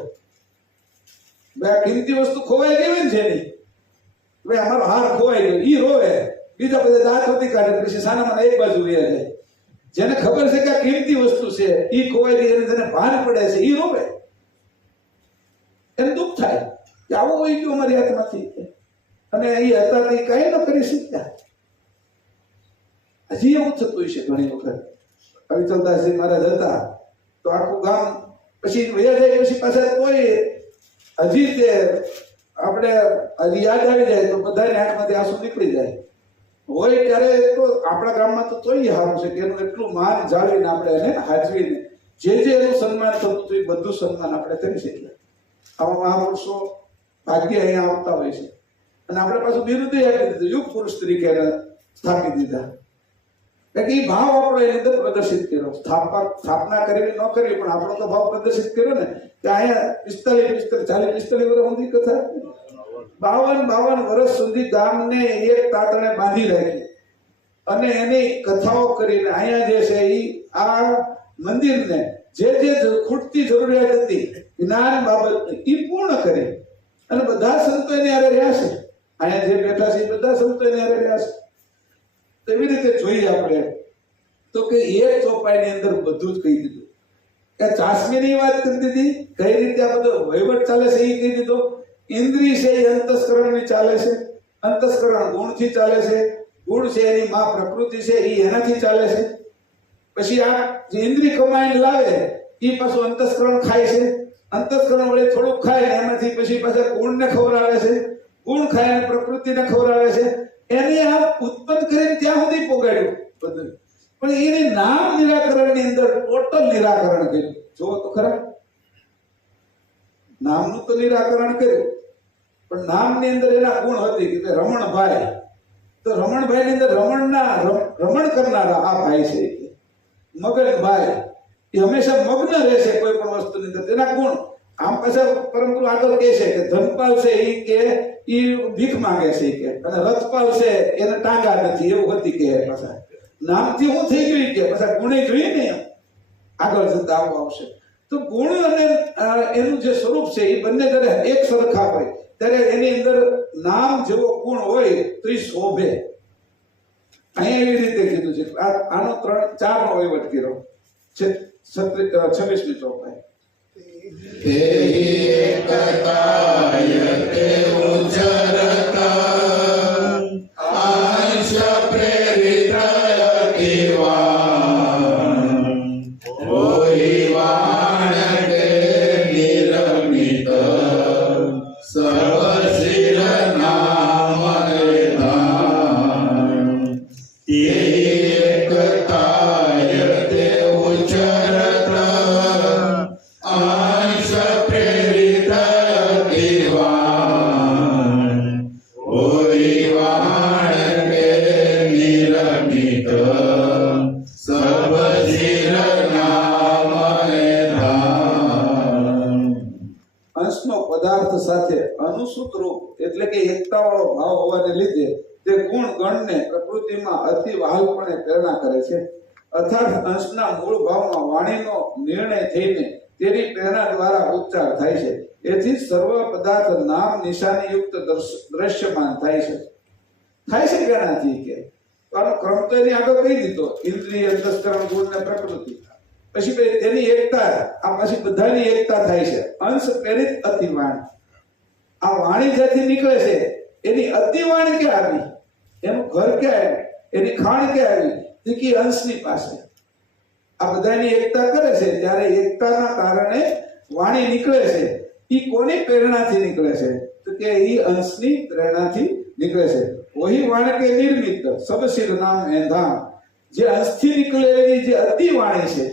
ભાઈ આ કિંમતી વસ્તુ ખોવાઈ ગઈ હોય ને જેની, ભાઈ અમારો હાર ખોવાઈ ગયો, ઈ રોવે. બીજા બધા દાંત હોતી કાઢે, પછી સાનામાં એક બાજુ રહે જાય. જેને ખબર છે કે આ કિંમતી વસ્તુ છે, ઈ ખોવાઈ ગઈ, જેને ભાન પડે છે ઈ રોવે. એને દુઃખ થાય કે આવું હોય ગયું અમારી હાથમાંથી, અને એ હતા તે કઈ ન કરી શક્યા. હજી એવું થતું હોય છે ઘણી વખત. અવિચલદાસજી મહારાજ હતા તો આખું ગામ પછી વયા જાય, પછી પાછા કોઈ હજી તે આપણે હજી યાદ આવી જાય તો બધાને આંખમાંથી આંસુ નીકળી જાય હોય ત્યારે. તો આપણા ગામમાં તો તોય સારું છે કે એનું એટલું માન જાળવીને આપણે એને હાજવીને જે એનું સન્માન થતું હતું એ બધું સન્માન આપણે કરી શકીએ. આવા મહાપુરુષો ભાગ્ય અહીંયા આવતા હોય છે. અને આપણે પાછું બિરુદ આપી દીધું, યુગ પુરુષ તરીકે સ્થાપી દીધા. એટલે એ ભાવ આપણો એની અંદર પ્રદર્શિત કર્યો. સ્થાપના કરવી ન કરવી પણ આપણો તો ભાવ પ્રદર્શિત કર્યો ને કે અહીંયા 45 વર્ષ સુધી કથા 52 વર્ષ સુધી ગામને એક તાતણે બાંધી રાખી અને એની કથાઓ કરીને અહીંયા જે છે એ આ મંદિરને જે ખૂટતી જરૂરિયાત હતી જ્ઞાન બાબત એ પૂર્ણ કરી અને બધા સંતો એની હારે રહ્યા છે. અહીંયા જે બેઠા છે એ બધા સંતો એને હારે રહ્યા છે. તો એવી રીતે જોઈએ આપણે તો કે એક ચોપાઈની અંદર બધું જ કહી દીધું. એ ચાસમીની વાત કરી દીધી, કઈ રીતે આ બધો વહીવટ ચાલે છે એ કહી દીધો. ઇન્દ્રિય છે એ અંતસ્કરણની ચાલે છે, અંતસ્કરણ ગુણથી ચાલે છે, ગુણ છે એની માં પ્રકૃતિ છે એ એનાથી ચાલે છે. પછી આ જે ઇન્દ્રિય કમાઈને લાવે એ પાછું અંતસ્કરણ ખાય છે, અંતસ્કરણ વડે થોડુંક ખાય એમાંથી પછી પાછા ગુણને ખવડાવે છે, ગુણ ખાય અને પ્રકૃતિને ખવડાવે છે. એને આ ઉત્પન્ન કરીને ત્યાં સુધી પોગાડ્યું બધું, પણ એને નામ નિરાકરણની અંદર ટોટલ નિરાકરણ કર્યું. જો તો ખરા, નામનું તો નિરાકરણ કર્યું, પણ નામની અંદર એના ગુણ હતી કે રમણભાઈ. તો રમણભાઈ ની અંદર રમણ કરનારા આ ભાઈ છે. મગનભાઈ એ હંમેશા મગ્ન રહેશે કોઈ પણ વસ્તુની અંદર, તેના ગુણ. આમ પાછા પરમ ગુરુ આગળ કહે છે કે ધનપાલ છે એ ભીખ માંગે છે કે, અને રથપાલ છે એને ટાંગા નથી, એવું હતી કે પાછા નામથી હું થઈ ગયું કે પાછા ગુણે જોઈએ ને આગળ જતા આવશે. તો ગુણ અને એનું જે સ્વરૂપ છે એ બંને જ્યારે એક સરખા હોય ત્યારે એની અંદર નામ જેવો ગુણ હોય તો એ શોભે. અહીંયા એવી રીતે કીધું છે. આનો 3-4 નો વહીવટ કર્યો છે. 26મી ચોપાઈ તે એકતાય તે ઉજરતા અંશ પ્રેરિત અતિવાન કોઈ વાણ કે નિરમિત સર્વશિર નામ ધામ. તે એકતાય તે ઉજરતા અંશ પ્રેરિત અતિવાન કોઈ વાણ કે નિરમિત સર્વશિર નામ ધામ. અંશનો પદાર્થ સાથે અનુસૂત રૂપ એટલે કે એકતાવાળો ભાવ હોવાને લીધે તે ગુણ ગણને પ્રકૃતિમાં અતિ વહાલપણે પ્રેરણા કરે છે. અર્થાત અંશના મૂળ ભાવમાં વાણીનો નિર્ણય થઈને તેની પ્રેરણા દ્વારા ઉચ્ચાર થાય છે. એથી સર્વ પદાર્થ નામ નિશાની યુક્ત દ્રશ્યમાન થાય છે. થાય છે કેનાથી કે આનો ક્રમ તો એની આગળ કહી દીધો, ઇન્દ્રિય, અંતસ્કરણ, ગુણ ને પ્રકૃતિ. પછી તેની એકતા, આ પછી બધાની એકતા થાય છે. અંશ પ્રેરિત અતિવાણ, આ વાણી જ્યાંથી નીકળે છે એની અતિવાણ ક્યાં આવી, એનું ઘર ક્યાં આવ્યું, એની ખાણ ક્યાં આવી કે અંશની પાસે. આ બધાની એકતા કરે છે ત્યારે એકતાના કારણે વાણી નીકળે છે. એ કોની પ્રેરણાથી નીકળે છે તો કે એ અંશની પ્રેરણાથી નીકળે છે. વહી વાણ કે નિર્મિત સબશિર નામ એંધામ. જે અંશથી નીકળેલી જે અતિ વાણી છે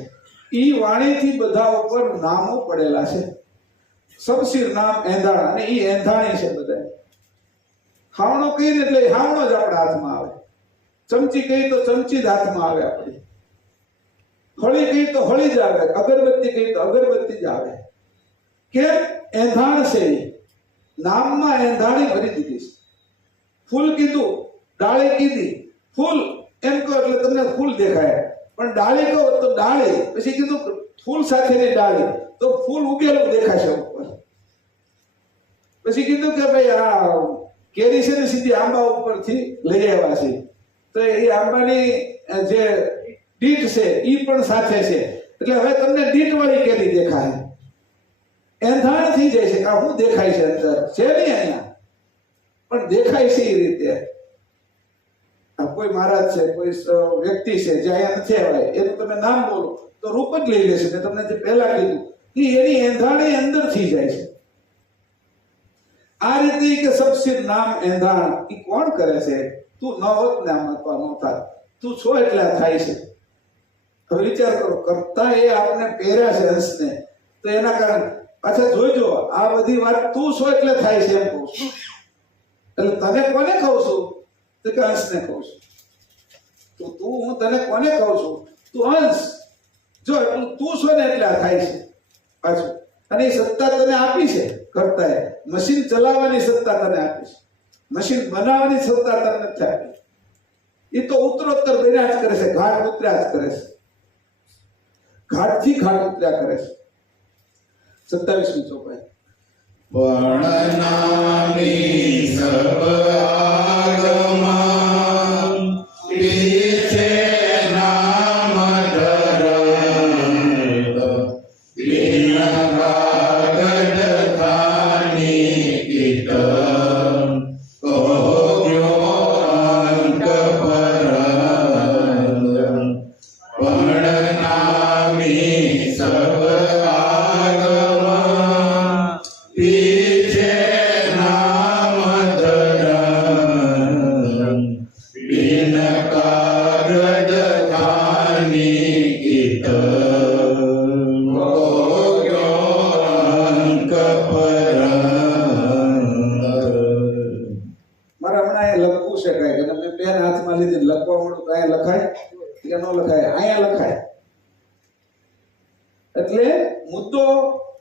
એ વાણીથી બધા ઉપર નામો પડેલા છે. સબશિર નામ એંધાણ, અને એ એંધાણી છે બધા. હાવણો કહીએ એટલે હાવણો જ આપણા હાથમાં આવે. ચમચી કહી તો ચમચી જ હાથમાં આવે આપણી. હળી કહી તો હળી જ આવે, અગરબત્તી કહી તો અગરબત્તી જ આવે. કેમ? એંધાણ છે. નામમાં એંધાણી ભરી દીધી છે. ફૂલ કીધું, ડાળી કીધી. ફૂલ એમ કહો એટલે તમને ફૂલ દેખાય, પણ ડાળી કહો તો ડાળી. પછી કીધું ફૂલ સાથેની ડાળી, તો ફૂલ ઉગેલું દેખાશે ઉપર. પછી કીધું કે ભાઈ આ કેરી છે ને સીધી આંબા ઉપરથી લઈ આવ્યા છે, તો એ આંબાની જે ડીટ છે એ પણ સાથે છે, એટલે હવે તમને ડીટ વાળી કેરી દેખાય. એંધાણ થઈ જાય છે કે આ શું દેખાય છે અંદર છે નહીં અહીંયા, પણ દેખાય છે એ રીતે. આ કોઈ મહારાજ છે, કોઈ વ્યક્તિ છે જે અહીંયા નથી આવ્યા, એનું તમે નામ બોલો તો રૂપ જ લઈ લેશે. મેં તમને જે પહેલા કીધું કે એની એંધાણી અંદર થઈ જાય છે. આ રીતે કે સબશિર નામ એંધાણ એ કોણ કરે છે? તું ન હોત ને આમાં ન થાય, તું છો એટલા થાય છે. હવે વિચાર કરો, કરતા એ આપણે પહેર્યા છે હંસને, તો એના કારણે પાછા જોઈજો આ બધી વાત તું છો એટલે થાય છે એમ કહું છું. એટલે તને કોને કહું છું તો કે હંસને કહું છું. તો તું હું તને કોને કહું છું? તું હંસ. જો તું છો ને એટલે થાય છે પાછું. અને એ સત્તા તને આપી છે કરતા એ. મશીન ચલાવવાની સત્તા તને આપી છે, મશીન બનાવવાની સત્તા તને નથી આપી. એ તો ઉત્તરોત્તર બન્યા જ કરે છે, ઘાટ ઉતર્યા જ કરે છે, ઘાટથી ઘાટ ઉતર્યા કરે છે. 27મી ચોપાઈ. વર્ણનામી સર્વ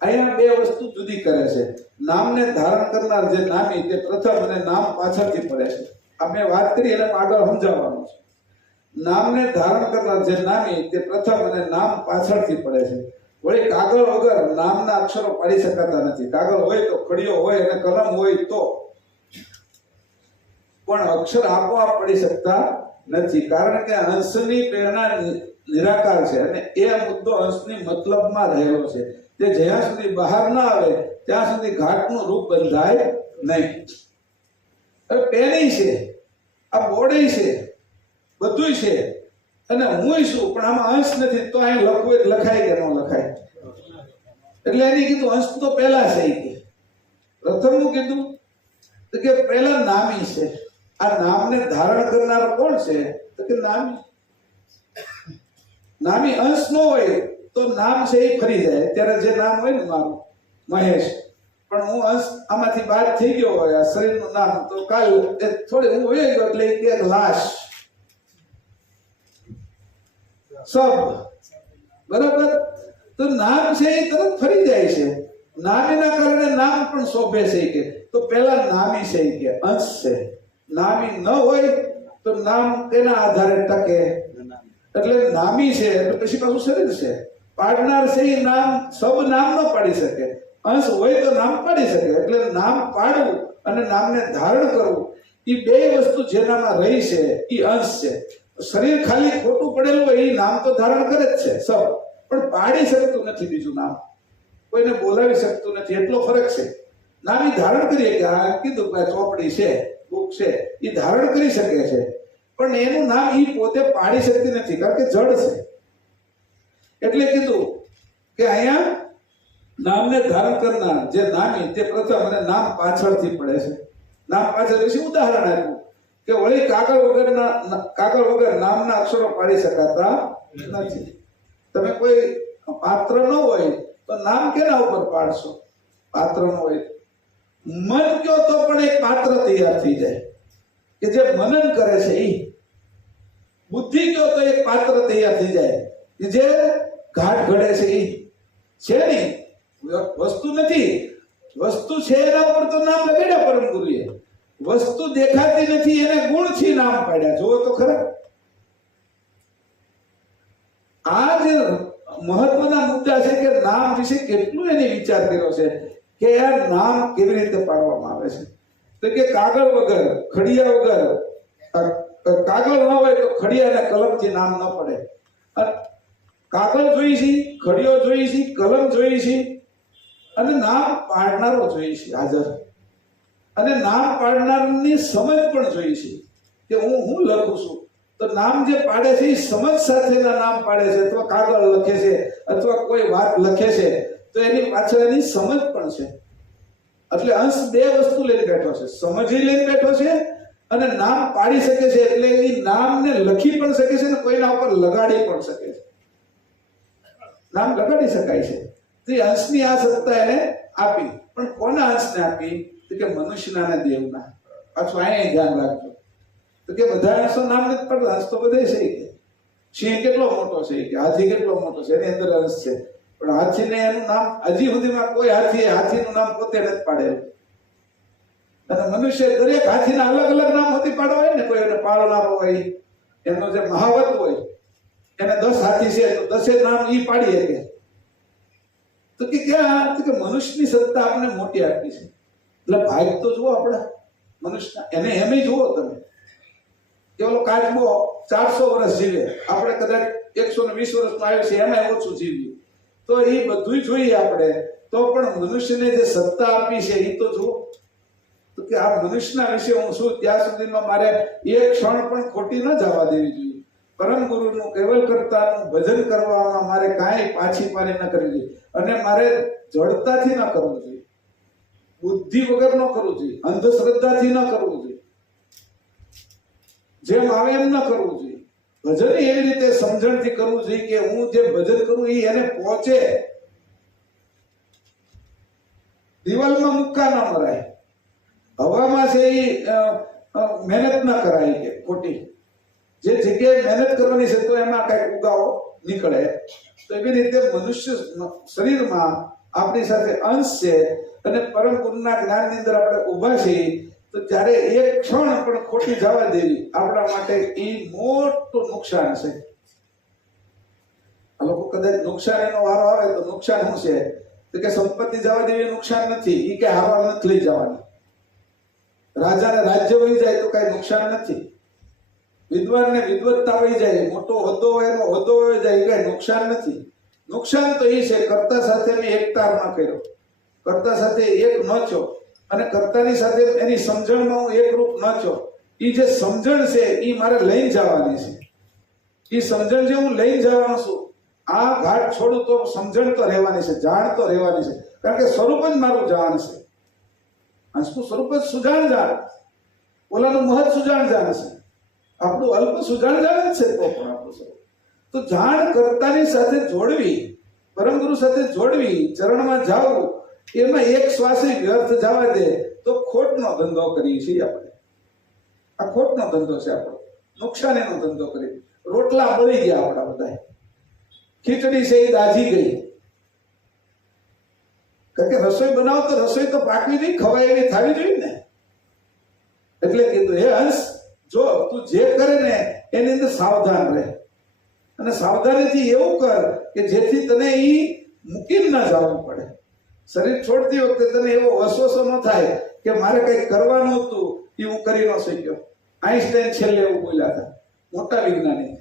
અહીંયા બે વસ્તુ જુદી કરે છે. નામને ધારણ કરનાર જે નામી તે પ્રથમ અને નામ પાછળથી પડે છે. આ મેં વાત કરી એટલે આગળ સમજાવવાનું છે. નામને ધારણ કરનાર જે નામી તે પ્રથમ અને નામ પાછળથી પડે છે. વળી કાગળ વગર નામના અક્ષરો પાડી શકાતા નથી. કાગળ હોય તો ખડીયો હોય અને કલમ હોય તો, પણ અક્ષર આપોઆપ પડી શકતા નથી, કારણ કે અંશની પ્રેરણા નિરાકાર છે અને એ મુદ્દો અંશની મતલબમાં રહેલો છે. તે જ્યાં સુધી બહાર ના આવે ત્યાં સુધી ઘાટનું રૂપ બંધાય નહીં. હવે પેની છે, આ બોડી છે, બધું છે, અને હું શું, પણ આમાં અંશ નથી, તો અહીં લખવું એટલે લખાય કે ન લખાય? એટલે એની કીધું અંશ તો પહેલા છે. કે પ્રથમનું કીધું તો કે પહેલા નામી છે. આ નામને ધારણ કરનાર કોણ છે? તો કે નામી. નામી અંશ ન હોય તો નામ છે એ ફરી જાય. અત્યારે જે નામ હોય ને મારું મહેશ, પણ હું અંશ આમાંથી બહાર થઈ ગયો હોય, આ શરીરનું નામ, તો કાલ થોડી હું વહી ગયો એટલે એક લાશ, સબ, બરાબર? તો નામ છે એ તરત ફરી જાય છે. નામીના કારણે નામ પણ શોભે છે. કે તો પહેલા નામી છે, કે અંશ છે. નામી ન હોય તો નામ કેના આધારે ટકે? એટલે નામી છે એટલે પછી પાછું શરીર છે. પાડનાર છે એ નામ, સબ નામ ન પાડી શકે. અંશ હોય તો નામ પાડી શકે. એટલે નામ પાડવું અને નામને ધારણ કરવું એ બે વસ્તુ જેનામાં રહી છે એ અંશ છે. શરીર ખાલી ખોટું પડેલું હોય એ નામ તો ધારણ કરે જ છે સબ, પણ પાડી શકતું નથી. બીજું નામ કોઈને બોલાવી શકતું નથી. એટલો ફરક છે. નામ એ ધારણ કરીએ કે આ કીધું કે ચોપડી છે, બુક છે, એ ધારણ કરી શકે છે, પણ એનું નામ એ પોતે પાડી શકતી નથી, કારણ કે જડ છે. એટલે કીધું કે અહીંયા નામને ધારણ કરનાર જે નામી તે પ્રથમ અને નામ પાછળથી પડે છે. નામ પાછળ વિશે ઉદાહરણ આપ્યું કે વળી કાગળ વગર નામના અક્ષરો પાડી શકાતા નથી. તમે કોઈ પાત્ર ન હોય તો નામ કેના ઉપર પાડશો? પાત્ર ન હોય. મન કયો તો પણ એક પાત્ર તૈયાર થઈ જાય કે જે મનન કરે છે. એ બુદ્ધિ કયો તો એક પાત્ર તૈયાર થઈ જાય કે જે ઘાટ ઘડે છે. એ છે નહીં, વસ્તુ નથી. વસ્તુ છે એના ઉપર તો નામ લગાડ્યા પરમ ગુરુએ. વસ્તુ દેખાતી નથી એને ગુણથી નામ પાડ્યા. જુઓ તો ખરા. આ જે મહત્વના મુદ્દા છે કે નામ વિશે કેટલું એને વિચાર કર્યો છે કે આ નામ કેવી રીતે પાડવામાં આવે છે. તો કે કાગળ વગર, ખડિયા વગર, કાગળ ન હોય તો ખડિયા અને કલમથી નામ ન પડે. કાગળ જોઈ છે, ખડિયો જોઈ છે, કલમ જોઈ છે, અને નામ પાડનારો જોઈ છે હાજર. અને નામ પાડનારની સમજ પણ જોઈ છે કે હું લખું છું. તો નામ જે પાડે છે એ સમજ સાથેના નામ પાડે છે, અથવા કાગળ લખે છે, અથવા કોઈ વાત લખે છે, તો એની પાછળ એની સમજ પણ છે. એટલે અંશ બે વસ્તુ લઈને બેઠો છે. સમજી લઈને બેઠો છે અને નામ પાડી શકે છે. એટલે એ નામને લખી પણ શકે છે અને કોઈના ઉપર લગાડી પણ શકે છે. નામ લગાડી શકાય છે. તો એ અંશની આ સત્તા એને આપી. પણ કોના અંશને આપી? તો કે મનુષ્યના અને દેવના. પાછું અહીંયા ધ્યાન રાખજો. તો કે બધા અંશો નામ નથી પડતા. અંશ તો બધે છે. કે સિંહ કેટલો મોટો છે, કે હાથી કેટલો મોટો છે, એની અંદર અંશ છે. પણ હાથીને એનું નામ હજી સુધીમાં કોઈ હાથીનું નામ પોતે નથી પાડેલું. અને મનુષ્ય દરેક હાથીના અલગ અલગ નામ હોતી પાડવા હોય ને. કોઈ એને પાળનારો હોય, એનો જે મહાવત હોય, એને 10 હાથી છે તો 10 નામ ઈ પાડી શકે. તો કે ક્યાં? તો કે મનુષ્યની સત્તા આપણે મોટી આપી છે. એટલે ભાગ તો જુઓ આપણા મનુષ્ય, એને એમ જુઓ તમે કે ઓલો કાચબો 400 વર્ષ જીવે, આપણે કદાચ 120 વર્ષનો આવ્યો છે, એમાં ઓછું જીવ્યું. તો એ બધું જોઈએ આપણે. તો પણ મનુષ્યને જે સત્તા આપી છે એ તો જુઓ. તો કે આ મનુષ્યના વિશે હું છું ત્યાં સુધીમાં મારે એક ક્ષણ પણ ખોટી ન જવા દેવી જોઈએ. પરમ ગુરુનું કેવલ કરતાનું ભજન કરવામાં મારે કાંઈ પાછી પાની ન કરવી જોઈએ. અને મારે જડતાથી ન કરવું જોઈએ, બુદ્ધિ વગર ન કરવું જોઈએ, અંધશ્રદ્ધાથી ન કરવું જોઈએ, જેમ આવે એમ ન કરવું જોઈએ. ભજન એવી રીતે સમજણથી કરવું જોઈએ કે હું જે ભજન કરું એ એને પહોંચે. દિવાલમાં મુક્કા ન મરાય, હવામાં છે એ મહેનત ન કરાય કે ખોટી. જે જગ્યાએ મહેનત કરવાની છે તો એમાં કઈક ઉગાવો નીકળે. તો એવી રીતે મનુષ્ય શરીરમાં આપણી સાથે અંશ છે અને પરમ ગુરુના જ્ઞાનની અંદર આપણે ઊભા છીએ, તો જ્યારે એક ક્ષણ પણ ખોટી જવા દેવી આપણા માટે એ મોટું નુકસાન છે. આ લોકો કદાચ નુકસાનીનો વારો આવે તો નુકસાન શું છે? તો કે સંપત્તિ જવા દેવી નુકસાન નથી, એ કે હારવાર નથી લઈ જવાની. રાજાને રાજ્ય વહી જાય તો કઈ નુકસાન નથી. વિદ્વાનને વિદ્વત્તા વહી જાય, મોટો હોદ્દો હોય એનો હોદ્દો વહી જાય, એ કઈ નુકસાન નથી. નુકસાન તો એ છે કર્તા સાથે એકતાર ન કર્યો, કર્તા સાથે એક ન છો અને કર્તાની સાથે એની સમજણમાં હું એકરૂપ ન છો. એ જે સમજણ છે એ મારે લઈને જવાની છે. એ સમજણ જે હું લઈને જવાનો છું, આ ઘાટ છોડું તો સમજણ તો રહેવાની છે, જાણ તો રહેવાની છે, કારણ કે સ્વરૂપ જ મારું જાણ છે. અંશનું સ્વરૂપ જ સુજાણ જાણ, ઓલાનું મહત સુજાણ જાણ છે, આપણું અલ્પ સુજાણ જાણ જ છે. તો પણ આપણું સ્વરૂપ તો જાણ કર્તાની સાથે જોડવી, પરમ ગુરુ સાથે જોડવી, ચરણમાં જાવું, એમાં એક શ્વાસે વ્યર્થ જવા દે તો ખોટનો ધંધો કરીએ છીએ આપણે. આ ખોટનો ધંધો છે આપણો, નુકસાનીનો ધંધો કરી. રોટલા બળી ગયા આપણા બધા, ખીચડી છે એ દાજી ગઈ, કારણ કે રસોઈ બનાવો તો રસોઈ તો પાકવી જોઈએ, ખવાય એવી થવી જોઈએ ને. એટલે કીધું હે હંસ, જો તું જે કરે ને એની અંદર સાવધાન રહે અને સાવધાનીથી એવું કર કે જેથી તને ઈ મૂકીને ના જવું પડે. શરીર છોડતી વખતે તને એવો વસવસો ન થાય કે મારે કંઈક કરવાનું હતું એ હું કરી ન શક્યો. આઈન્સ્ટાઈન છેલ્લે એવું બોલ્યા હતા, મોટા વિજ્ઞાની,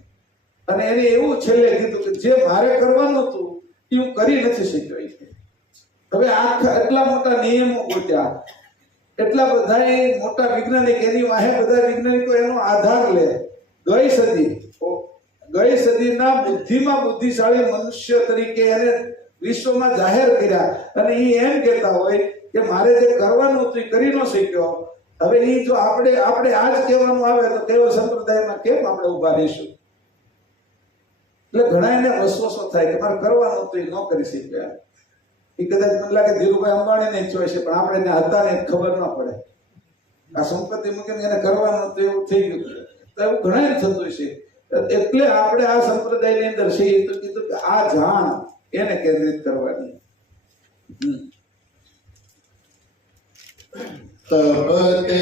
અને એને એવું છેલ્લે કીધું કે જે મારે કરવાનું હતું એ હું કરી નથી શક્યો. હવે આખા એટલા મોટા નિયમો ગોત્યા, એટલા બધા મોટા વૈજ્ઞાનિક, એની વાહે બધા વૈજ્ઞાનિકો એનો આધાર લે. ગઈ સદીના બુદ્ધિમાં બુદ્ધિશાળી મનુષ્ય તરીકે એને વિશ્વમાં જાહેર કર્યા, અને એ એમ કહેતા હોય કે મારે જે કરવાનું હતું એ કરી ન શક્યો. હવે એ જો આપણે આ જ કહેવાનું આવે તો કેવળ સંપ્રદાયમાં કેમ આપણે ઉભા રહીશું? એટલે ઘણા એને વસવસો થાય કે મારે કરવાનું હતું એ ન કરી શક્યા. એ કદાચ મને લાગે ધીરુભાઈ અંબાણીને ઈચ્છો છે, પણ આપણે એને હતા ને ખબર ન પડે. આ સંપત્તિ મૂકીને એને કરવાનું હતું એવું થઈ ગયું, તો એવું ઘણા થતું છે. એટલે આપણે આ સંપ્રદાયની અંદર છીએ તો કીધું કે આ જાણ એને કેન્દ્રિત કરવાની. તબતે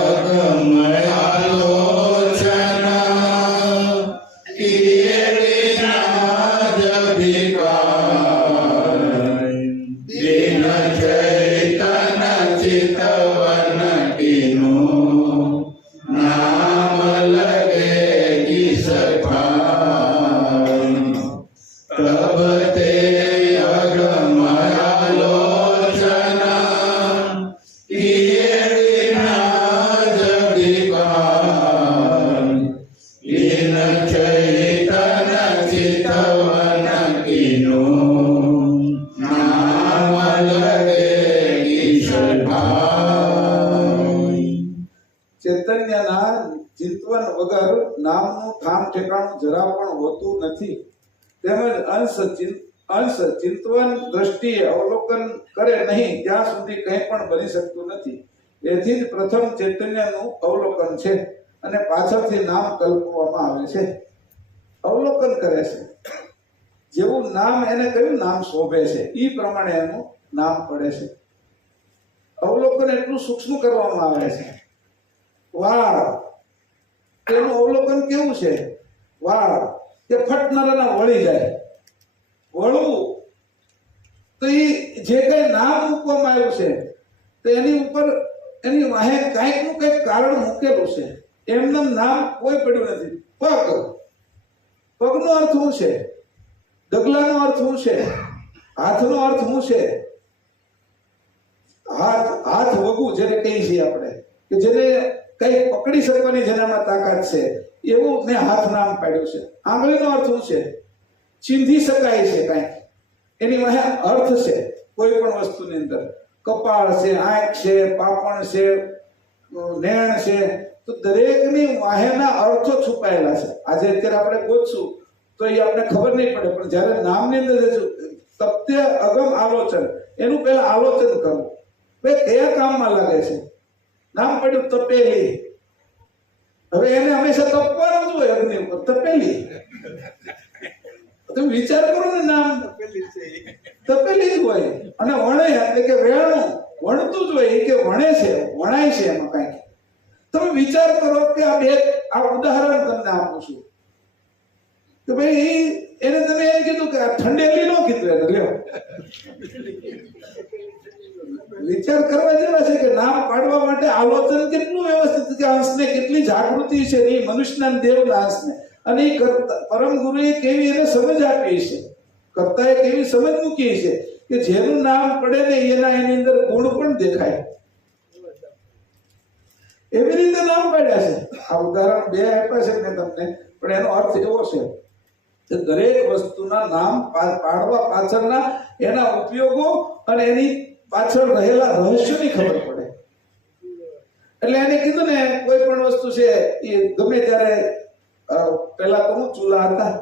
અગમયાલોચના કીર્તિના જભિકાર દિન ચૈતન ચિતવન કીનું નામ લગે કિસખાય. તબતે અગમયાલોચના કીર્તિના જભિકાર દિન ચૈતન ચિતવન કીનું નામ લગે કિસખાય. ચૈતન્યના ચિંતવન વગર નામનું ઠામ ઠેકાણું જરા પણ હોતું નથી. તેમજ અંશ ચિંતવન દ્રષ્ટિએ અવલોકન કરે નહીં ત્યાં સુધી કંઈ પણ બની શકતું નથી. એથી જ પ્રથમ ચૈતન્યનું અવલોકન છે અને પાછળથી નામ કલ્પવામાં આવે છે. અવલોકન કરે છે, જેવું નામ એને કયું નામ શોભે છે એ પ્રમાણે એનું નામ પડે છે. અવલોકન એટલું સૂક્ષ્મ કરવામાં આવે છે. વાળ, તેનું અવલોકન કેવું છે? વાળ કે ફટનારાના વળી જાય, વળવું તો એ જે કઈ નામ મૂકવામાં આવ્યું છે તો એની ઉપર એની વાહે કાંઈક નું કંઈક કારણ મૂકેલું છે. એમનું નામ કોઈ પડ્યું નથી. પગ, પગનો અર્થ શું છે? ડગલાનો અર્થ શું છે? હાથનો અર્થ શું છે? હાથ વગું જેને કહીએ છીએ આપણે, કે જેને કઈ પકડી શકવાની જેનામાં તાકાત છે, એવું મેં હાથ નામ પાડ્યું છે. આંગળીનો અર્થ શું છે? ચીંધી શકાય છે કાંઈક, એની વાહે અર્થ છે કોઈ પણ વસ્તુની અંદર. કપાળ છે, આંખ છે, પાપણ છે, નેણ છે, તો દરેકની વાહેના અર્થો છુપાયેલા છે. આજે અત્યારે આપણે ગોતશું તો એ આપણે ખબર નહીં પડે, પણ જ્યારે નામની અંદર તપ્ત્ય અગમ આલોચન, એનું પહેલા આલોચન કરવું. ભાઈ કયા કામમાં લાગે છે? નામ પડ્યું તપેલી. હવે એને હંમેશા તપવાનું જ હોય અગ્નિ ઉપર. તપેલી, તમે વિચાર કરો ને, નામ તપેલી છે તપેલી જ હોય અને વણે એટલે કે વેણું વણતું જ હોય એ કે વણે છે વણાય છે એમાં કાંઈક. તમે વિચાર કરો કે આ ઉદાહરણ તમને આપું છું કે ભાઈ એને તમે એમ કીધું કે આ ઠંડેલી નો કીધું એને લ્યો. વિચાર કરવા જેવા છે કે નામ પાડવા માટે આલોચન કેટલું વ્યવસ્થિત કે અંશને કેટલી જાગૃતિ છે એ મનુષ્યના દેવના અંશને અને એ પરમ ગુરુએ કેવી એને સમજ આપી છે કર્તાએ કેવી સમજ મૂકી છે કે જેનું નામ પડે ને એની અંદર ગુણ પણ દેખાય એવી રીતે નામ પાડ્યા છે. આ ઉદાહરણ બે આપ્યા છે મેં તમને પણ એનો અર્થ એવો છે કે દરેક વસ્તુના નામ પાડવા પાછળના એના ઉપયોગો અને એની પાછળ રહેલા રહસ્યોની ખબર પડે. એટલે એને કીધું ને કોઈ પણ વસ્તુ છે એ ગમે ત્યારે પેલા તો ચૂલા હતા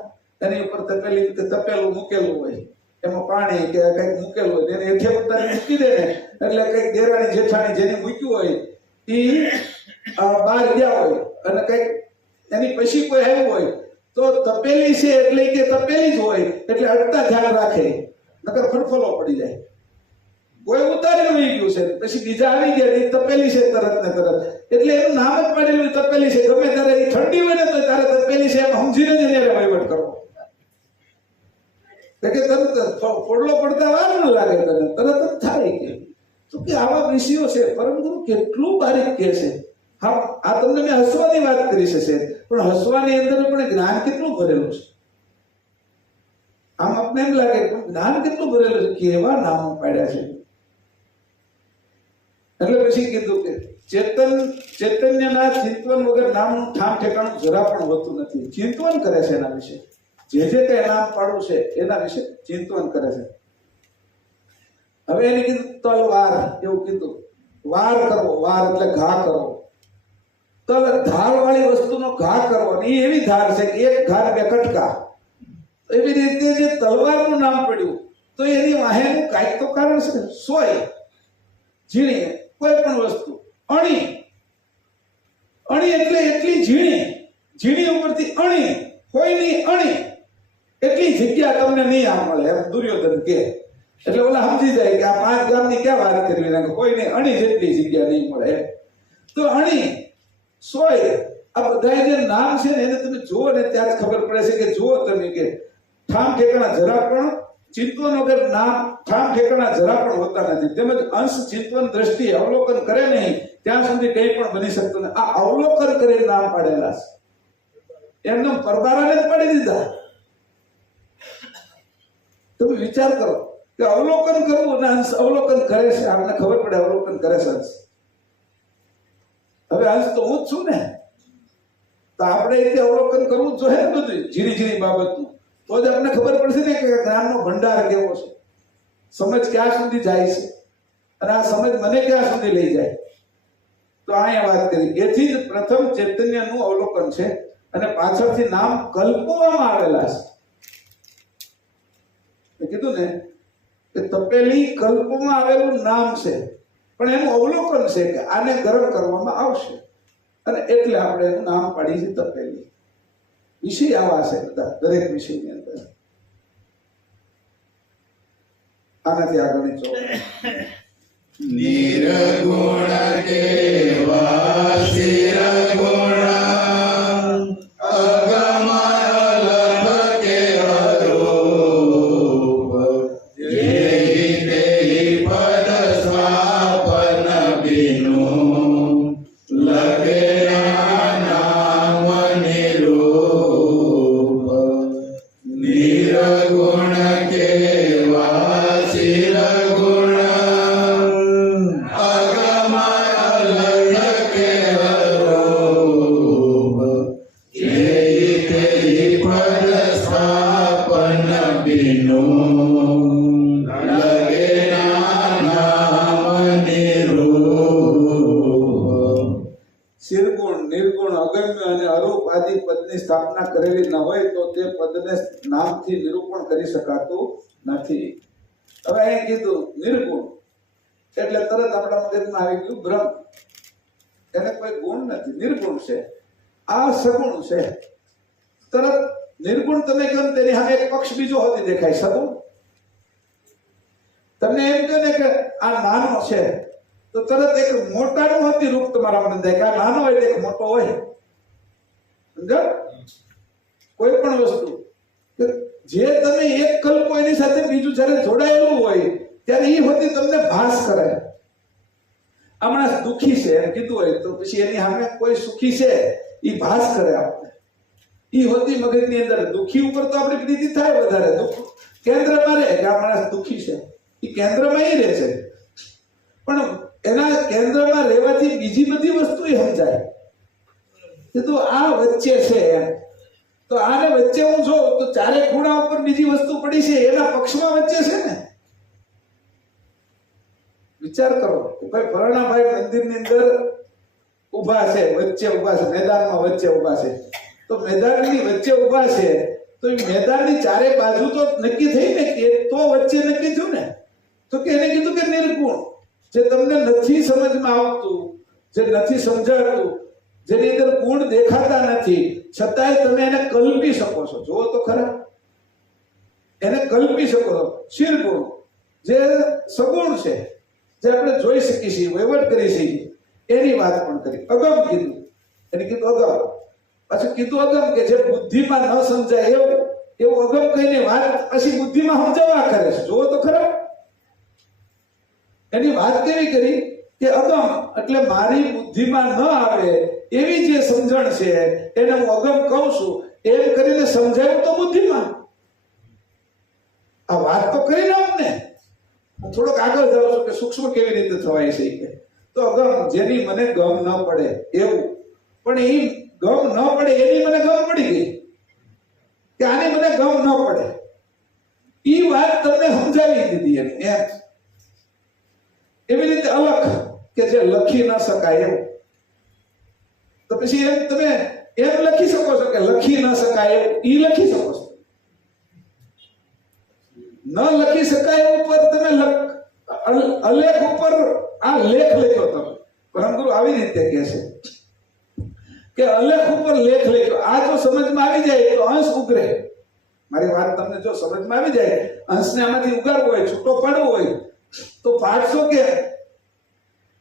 એની ઉપર તપેલું મૂકેલું હોય એમાં પાણી કે કઈક મૂકેલું હોય એને હેઠે ઉતારી મૂકી દે ને એટલે કઈક દેરાણી જેઠાણી જેને મૂક્યું હોય એ બહાર ગયા હોય અને કઈક એની પછી કોઈ આવ્યું હોય તો તપેલી છે એટલે કે તપેલી જ હોય એટલે અડતા ધ્યાન રાખે નકર ફરફલો પડી જાય. કોઈ ઉતારી વહી ગયું છે પછી બીજા આવી ગયા એ તપેલી છે તરત ને તરત એટલે એનું નામ જ પાડેલું તપેલી છે. ગમે ત્યારે એ ઠંડી હોય ને તો તારે તપેલી છે એમ સમજીને જ એને વહીવટ કરવો કે તરત ફોડલો પડતા વાર ન લાગે તરત જ થાય કે તો કે આવા વિષયો છે પરંતુ કેટલું બારીક કે છે. હા આ તમને મેં હસવાની વાત કરી છે પણ હસવાની અંદર પણ જ્ઞાન કેટલું ભરેલું છે. આમ આપણે એમ લાગે પણ જ્ઞાન કેટલું ભરેલું છે કેવા નામો પાડ્યા છે. એટલે પછી કીધું કે ચૈતન્યના ચિંતન વગર નામનું ઠામ ઠેકાણું જરા પણ હોતું નથી. ચિંતન કરે છે એના વિશે જે કઈ નામ પાડવું છે એના વિશે ચિંતન કરે છે. હવે એને કીધું તલવાર એવું કીધું વાર કરવો વાર એટલે ઘા કરવો ધાર વાળી વસ્તુનો ઘા કરવો એ એવી ધાર છે કે એક ઘા બે કટકા. એવી રીતે જે તલવારનું નામ પડ્યું તો એની વાહેનું કાંઈક તો કારણ છે. સોય ઝીણી કોઈ પણ વસ્તુ અણી એટલે એટલી ઝીણી ઉપરથી અણી હોય ની અણી એટલી જગ્યા તમને નહીં આમ મળે એમ દુર્યોધન કે એટલે ઓલા સમજી જાય કે આ 5 ગામની ક્યાં વાત કરવી ને કોઈ ને અણી જેટલી જગ્યા નહીં મળે. તો અણી સોય આ બધા જે નામ છે ને એને તમે જુઓ ને ત્યારે ખબર પડે છે કે જુઓ તમે કે ઠામ ઠેકાણા જરા પણ ચિંતન વગર નામ ઠામ ઠેકાણા જરા પણ હોતા નથી. તેમજ અંશ ચિંતન દ્રષ્ટિ અવલોકન કરે નહીં ત્યાં સુધી કંઈ પણ બની શકતું નથી. આ અવલોકન કરીને નામ પાડેલા છે એમને પરબારાને જ પાડી દીધા. તમે વિચાર કરો કે અવલોકન કરવું અને અંશ અવલોકન કરે છે આપણને ખબર પડે અવલોકન કરે છે અંશ. હવે અંશ તો હું જ છું ને તો આપણે એ અવલોકન કરવું જોઈએ ને બધું ઝીણી બાબતનું તો જ આપણને ખબર પડશે ને કે જ્ઞાનનો ભંડાર કેવો છે સમજ ક્યાં સુધી જાય છે અને આ સમજ મને ક્યાં સુધી લઈ જાય. તો અહીંયા વાત કરી એથી જ પ્રથમ ચૈતન્યનું અવલોકન છે અને પાછળથી નામ કલ્પવામાં આવેલા છે. કીધું ને કે તપેલી કલ્પમાં આવેલું નામ છે પણ એનું અવલોકન છે કે આને ગરમ કરવામાં આવશે અને એટલે આપણે એનું નામ પાડી છે તપેલી. વિષય આવા છે બધા દરેક વિષયની અંદર. આનાથી આગળની ચોક નિર્ગુણ કેવા શિરગુણ અગમ અલભ કેવા રૂપ જેહી તેહી પદ સ્વાપન બિનુ લગે નામ નિરૂપ. નિર્ગુણ કેવા શિરગુણ અગમ અલભ કેવા રૂપ જેહી તેહી પદ સ્વાપન બિનુ લગે નામ નિરૂપ. શિરગુણ નિર્ગુણ અગમ્ય અને અરૂપ આદિ પદની સ્થાપના કરેલી ન હોય તો તે પદને નામથી નિરૂપણ કરી શકાતું નથી. હવે અહીં કીધું નિર્ગુણ એટલે તરત આપણા મગજમાં આવી ગયું બ્રહ્મ. એને કોઈ ગુણ નથી નિર્ગુણ છે. આ સગુણ છે. તરત નિર્ગુણ તમે કેમ તેની સામે એક પક્ષ બીજો હોતી દેખાય સગુણ તમને એમ કહે ને કે આ નાનો છે તો તરત એક મોટાનું હતી રૂપ તમારા મને દેખાય કે આ નાનો હોય એક મોટો હોય. સમજો? કોઈ પણ વસ્તુ જે તમે એક કલ્પો એની સાથે બીજું જ્યારે જોડાયેલું હોય ત્યારે એ હોતી તમને ભાસ કરે. હમણાં દુઃખી છે એમ કીધું હોય તો પછી એની સામે કોઈ સુખી છે એ ભાસ કરે આપણે. એ હોતી મગજની અંદર. દુઃખી ઉપર તો આપણી પ્રીતિ થાય વધારે. દુઃખ કેન્દ્રમાં રહે કે આ માણસ દુઃખી છે, એ કેન્દ્રમાં એ રહે છે. પણ એના કેન્દ્રમાં રહેવાથી બીજી બધી વસ્તુ સમજાય કે તો આ વચ્ચે છે એમ. તો આને વચ્ચે હું જોઉં તો ચારે ખૂણા ઉપર બીજી વસ્તુ પડી છે એના પક્ષમાં વચ્ચે છે ને. વિચાર કરો કે ભાઈ ફલાણાભાઈ મંદિરની અંદર ઊભા છે, વચ્ચે ઊભા છે, મેદાનમાં વચ્ચે ઊભા છે. તો મેદાનની વચ્ચે ઊભા છે તો એ મેદાનની ચારે બાજુ તો નક્કી થઈ ને કે તો વચ્ચે નક્કી થયું ને. તો કે એને કીધું કે નિર્ગુણ, જે તમને નથી સમજમાં આવતું, જે નથી સમજાતું, જેની અંદર ગુણ દેખાતા નથી, છતાંય તમે એને કલ્પી શકો છો. જુઓ તો ખરા, એને કલ્પી શકો છો. શિરગુણ જે સગુણ છે, જે આપણે જોઈ શકીએ છીએ, વહીવટ કરી શકીએ, એની વાત પણ કરી. અગમ કીધું, એને કીધું અગમ. પછી કીધું અગમ કે જે બુદ્ધિમાં ન સમજાય એવું અગમ કહીને વાત પછી બુદ્ધિમાં સમજાવવા કરે છે. જુઓ તો ખરા, એની વાત કેવી કરી કે અગમ એટલે મારી બુદ્ધિમાં ન આવે એવી જે સમજણ છે એને હું અગમ કહું છું. એમ કરીને સમજાયું તો બુદ્ધિમાં. આ વાત તો કરી ને અમને. હું થોડોક આગળ જાઉં છું કે સૂક્ષ્મ કેવી રીતે થવાય છે કે તો અગમ જેની મને ગમ ન પડે એવું. પણ એ ગમ ન પડે એની મને ગમ પડી ગઈ કે આની મને ગમ ન પડે. એ વાત તમને સમજાવી દીધી એમ. એવી રીતે અલખ કે જે લખી ન શકાય એવું. તો પછી એમ તમે એમ લખી શકો છો કે લખી ન શકાય એવું. ઈ લખી શકો છો. ન લખી શકાય ઉપર તમે અલેખ ઉપર આ લેખ લખ્યો. તમે પરમગુરુ આવી રીતે કહે છે કે અલેખ ઉપર લેખ લખ્યો. આ જો સમજમાં આવી જાય તો અંશ ઉગરે. મારી વાત તમને જો સમજમાં આવી જાય, અંશને આમાંથી ઉગાડવો હોય, છૂટો પાડવો હોય તો પાડશો કે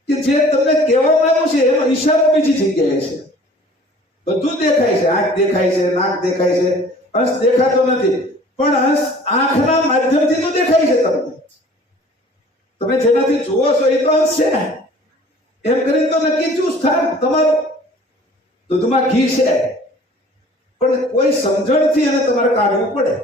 જે તમને કહેવામાં આવ્યું છે એનો ઈશારો બીજી જગ્યાએ છે. બધું દેખાય છે, આંખ દેખાય છે, નાક દેખાય છે, અંશ દેખાતો નથી. પણ અંશ આંખના માધ્યમથી તો દેખાય છે. તમે જેનાથી જુઓ છો એ તો અંશ છે ને. એમ કરીને તો નક્કી ચૂસ થાય તમારું દૂધમાં ઘી છે, પણ કોઈ સમજણથી એને તમારે કાઢવું પડે.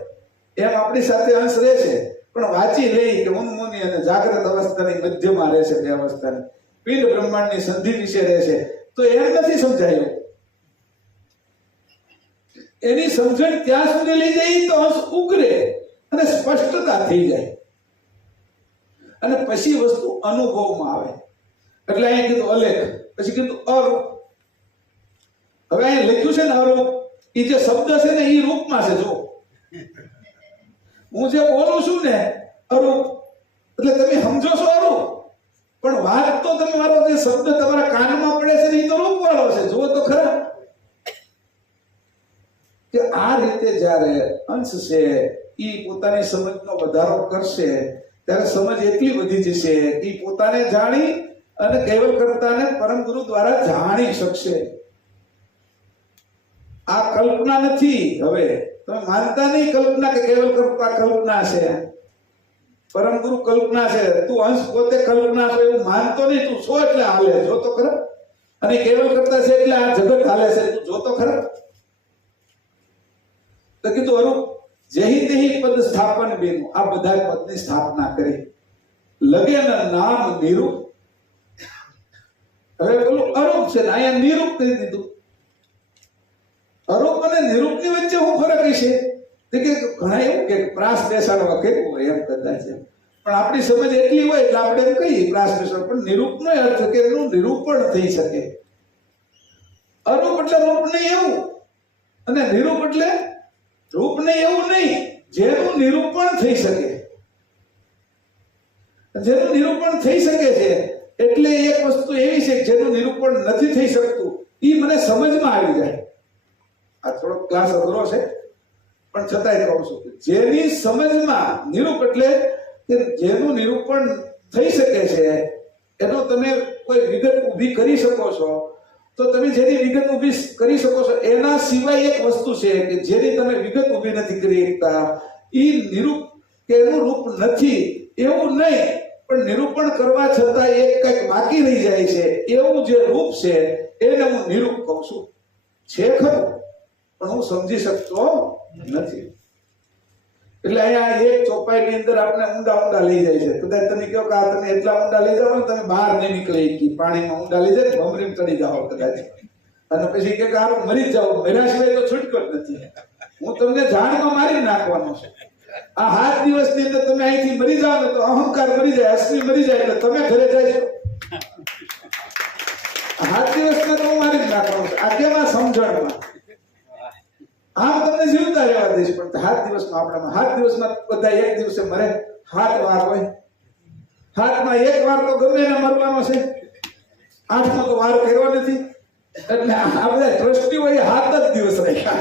એમ આપણી સાથે અંશ રહે છે, પણ વાંચી લઈ કે ઉન્મુની અને જાગ્રત અવસ્થાની મધ્યમાં રહે છે. બે અવસ્થાની પિંડ બ્રહ્માંડની સંધિ વિશે રહે છે. તો એમ નથી સમજાયું. એની સમજણ ત્યાં સુધી લઈ જાય તો અંશ ઉગરે અને સ્પષ્ટતા થઈ જાય અને પછી વસ્તુ અનુભવમાં આવે. એટલે અહીંયા કીધું અલેખ, પછી કીધું અરૂપ. હવે અહીંયા લખ્યું છે ને અરૂપ, એ જે શબ્દ છે ને એ રૂપમાં છે. જો હું જે બોલું છું ને અરૂપ એટલે તમે સમજો છો અરૂપ, પણ વાત તો તમે મારો જે શબ્દ તમારા કાનમાં પડે છે ને એ તો રૂપ વાળો છે. જુઓ તો ખરા કે આ રીતે જ્યારે અંશ છે એ પોતાની સમજનો વધારો કરશે ત્યારે સમજ એટલી વધી જશે કે પોતાને જાણી અને કેવલ કરતાને પરમ ગુરુ દ્વારા જાણી શકશે. આ કલ્પના નથી. હવે તમે માનતા નહીં કલ્પના કે કેવલ કરતા કલ્પના છે, પરમ ગુરુ કલ્પના છે. તું અંશ પોતે કલ્પના છે એવું માનતો નહીં. તું છો એટલે હાલે. જો તો ખરા. અને કેવલ કરતા છે એટલે આ જગત હાલે છે. તું જો તો ખરા. તો કીધું અરૂપ જેહી તેહી પદ સ્થાપન બેનું. આ બધા પદની સ્થાપના કરી. લગે નામ નિરૂપ. હવે બોલું અરૂપ છે, અહીંયા નિરૂપ કરી દીધું. અરૂપ અને નિરૂપની વચ્ચે શું ફરક હશે? કે ઘણા એવું કે પ્રાસ બેસાડવા કેવું હોય એમ કદાચ. પણ આપણી સમજ એટલી હોય એટલે આપણે એમ કહીએ પ્રાસ બેસાડ. પણ નિરૂપનો અર્થ કે એનું નિરૂપણ થઈ શકે. અરૂપ એટલે રૂપ નહીં એવું, અને નિરૂપ એટલે રૂપ નહીં એવું નહીં, જેનું નિરૂપણ થઈ શકે. જેનું નિરૂપણ થઈ શકે છે એટલે એક વસ્તુ એવી છે જેનું નિરૂપણ નથી થઈ શકતું એ મને સમજમાં આવી જાય. આ થોડો ક્લાસ અઘરો છે પણ છતાંય કહું છું કે જેની સમજમાં નિરૂપ એટલે કે જેનું નિરૂપણ થઈ શકે છે એનો તમે કોઈ વિગત ઊભી કરી શકો છો, તો તમે જેની વિગત ઊભી કરી શકો છો એના સિવાય એક વસ્તુ છે કે જેની તમે વિગત ઊભી નથી કરી શકતા, એ નિરૂપ કે એનું રૂપ નથી એવું નહીં, પણ નિરૂપણ કરવા છતાં એક કંઈક બાકી રહી જાય છે, એવું જે રૂપ છે એને હું નિરૂપ કહું છું. છે ખરું પણ હું સમજી શકતો નથી. એટલે અહીંયા એક ચોપાઈની અંદર આપણે ઊંડા લઈ જાય છે. કદાચ તમે કહો કે આ તમે એટલા ઊંડા લઈ જાઓ ને તમે બહાર નહીં નીકળી કે પાણીમાં ઊંડા લઈ જાય ભમરીમ ચડી જાઓ કદાચ, અને પછી કે આ મરી જાઓ, મર્યા સિવાય તો છૂટકો જ નથી. હું તમને જાણમાં મારી નાખવાનો છું. આ 7 દિવસની અંદર તમે અહીંથી મરી જાઓ ને તો અહંકાર મરી જાય, અશ્વિ મરી જાય એટલે તમે ઘરે જાય છો. 7 દિવસમાં તો હું મારી જ નાખવાનો છું. આ કેમાં સમજણમાં આમ તમને જીવતા રહેવા દઈશ, પણ 7 દિવસમાં આપણામાં 7 દિવસમાં બધા એક દિવસે મરે. 7 વાર હોય, 7માં એક વાર તો ગમે એને મરવાનો છે, 8માં તો વાર કર્યો નથી. એટલે આ બધા ટ્રસ્ટીઓ એ 7 જ દિવસ રાખ્યા.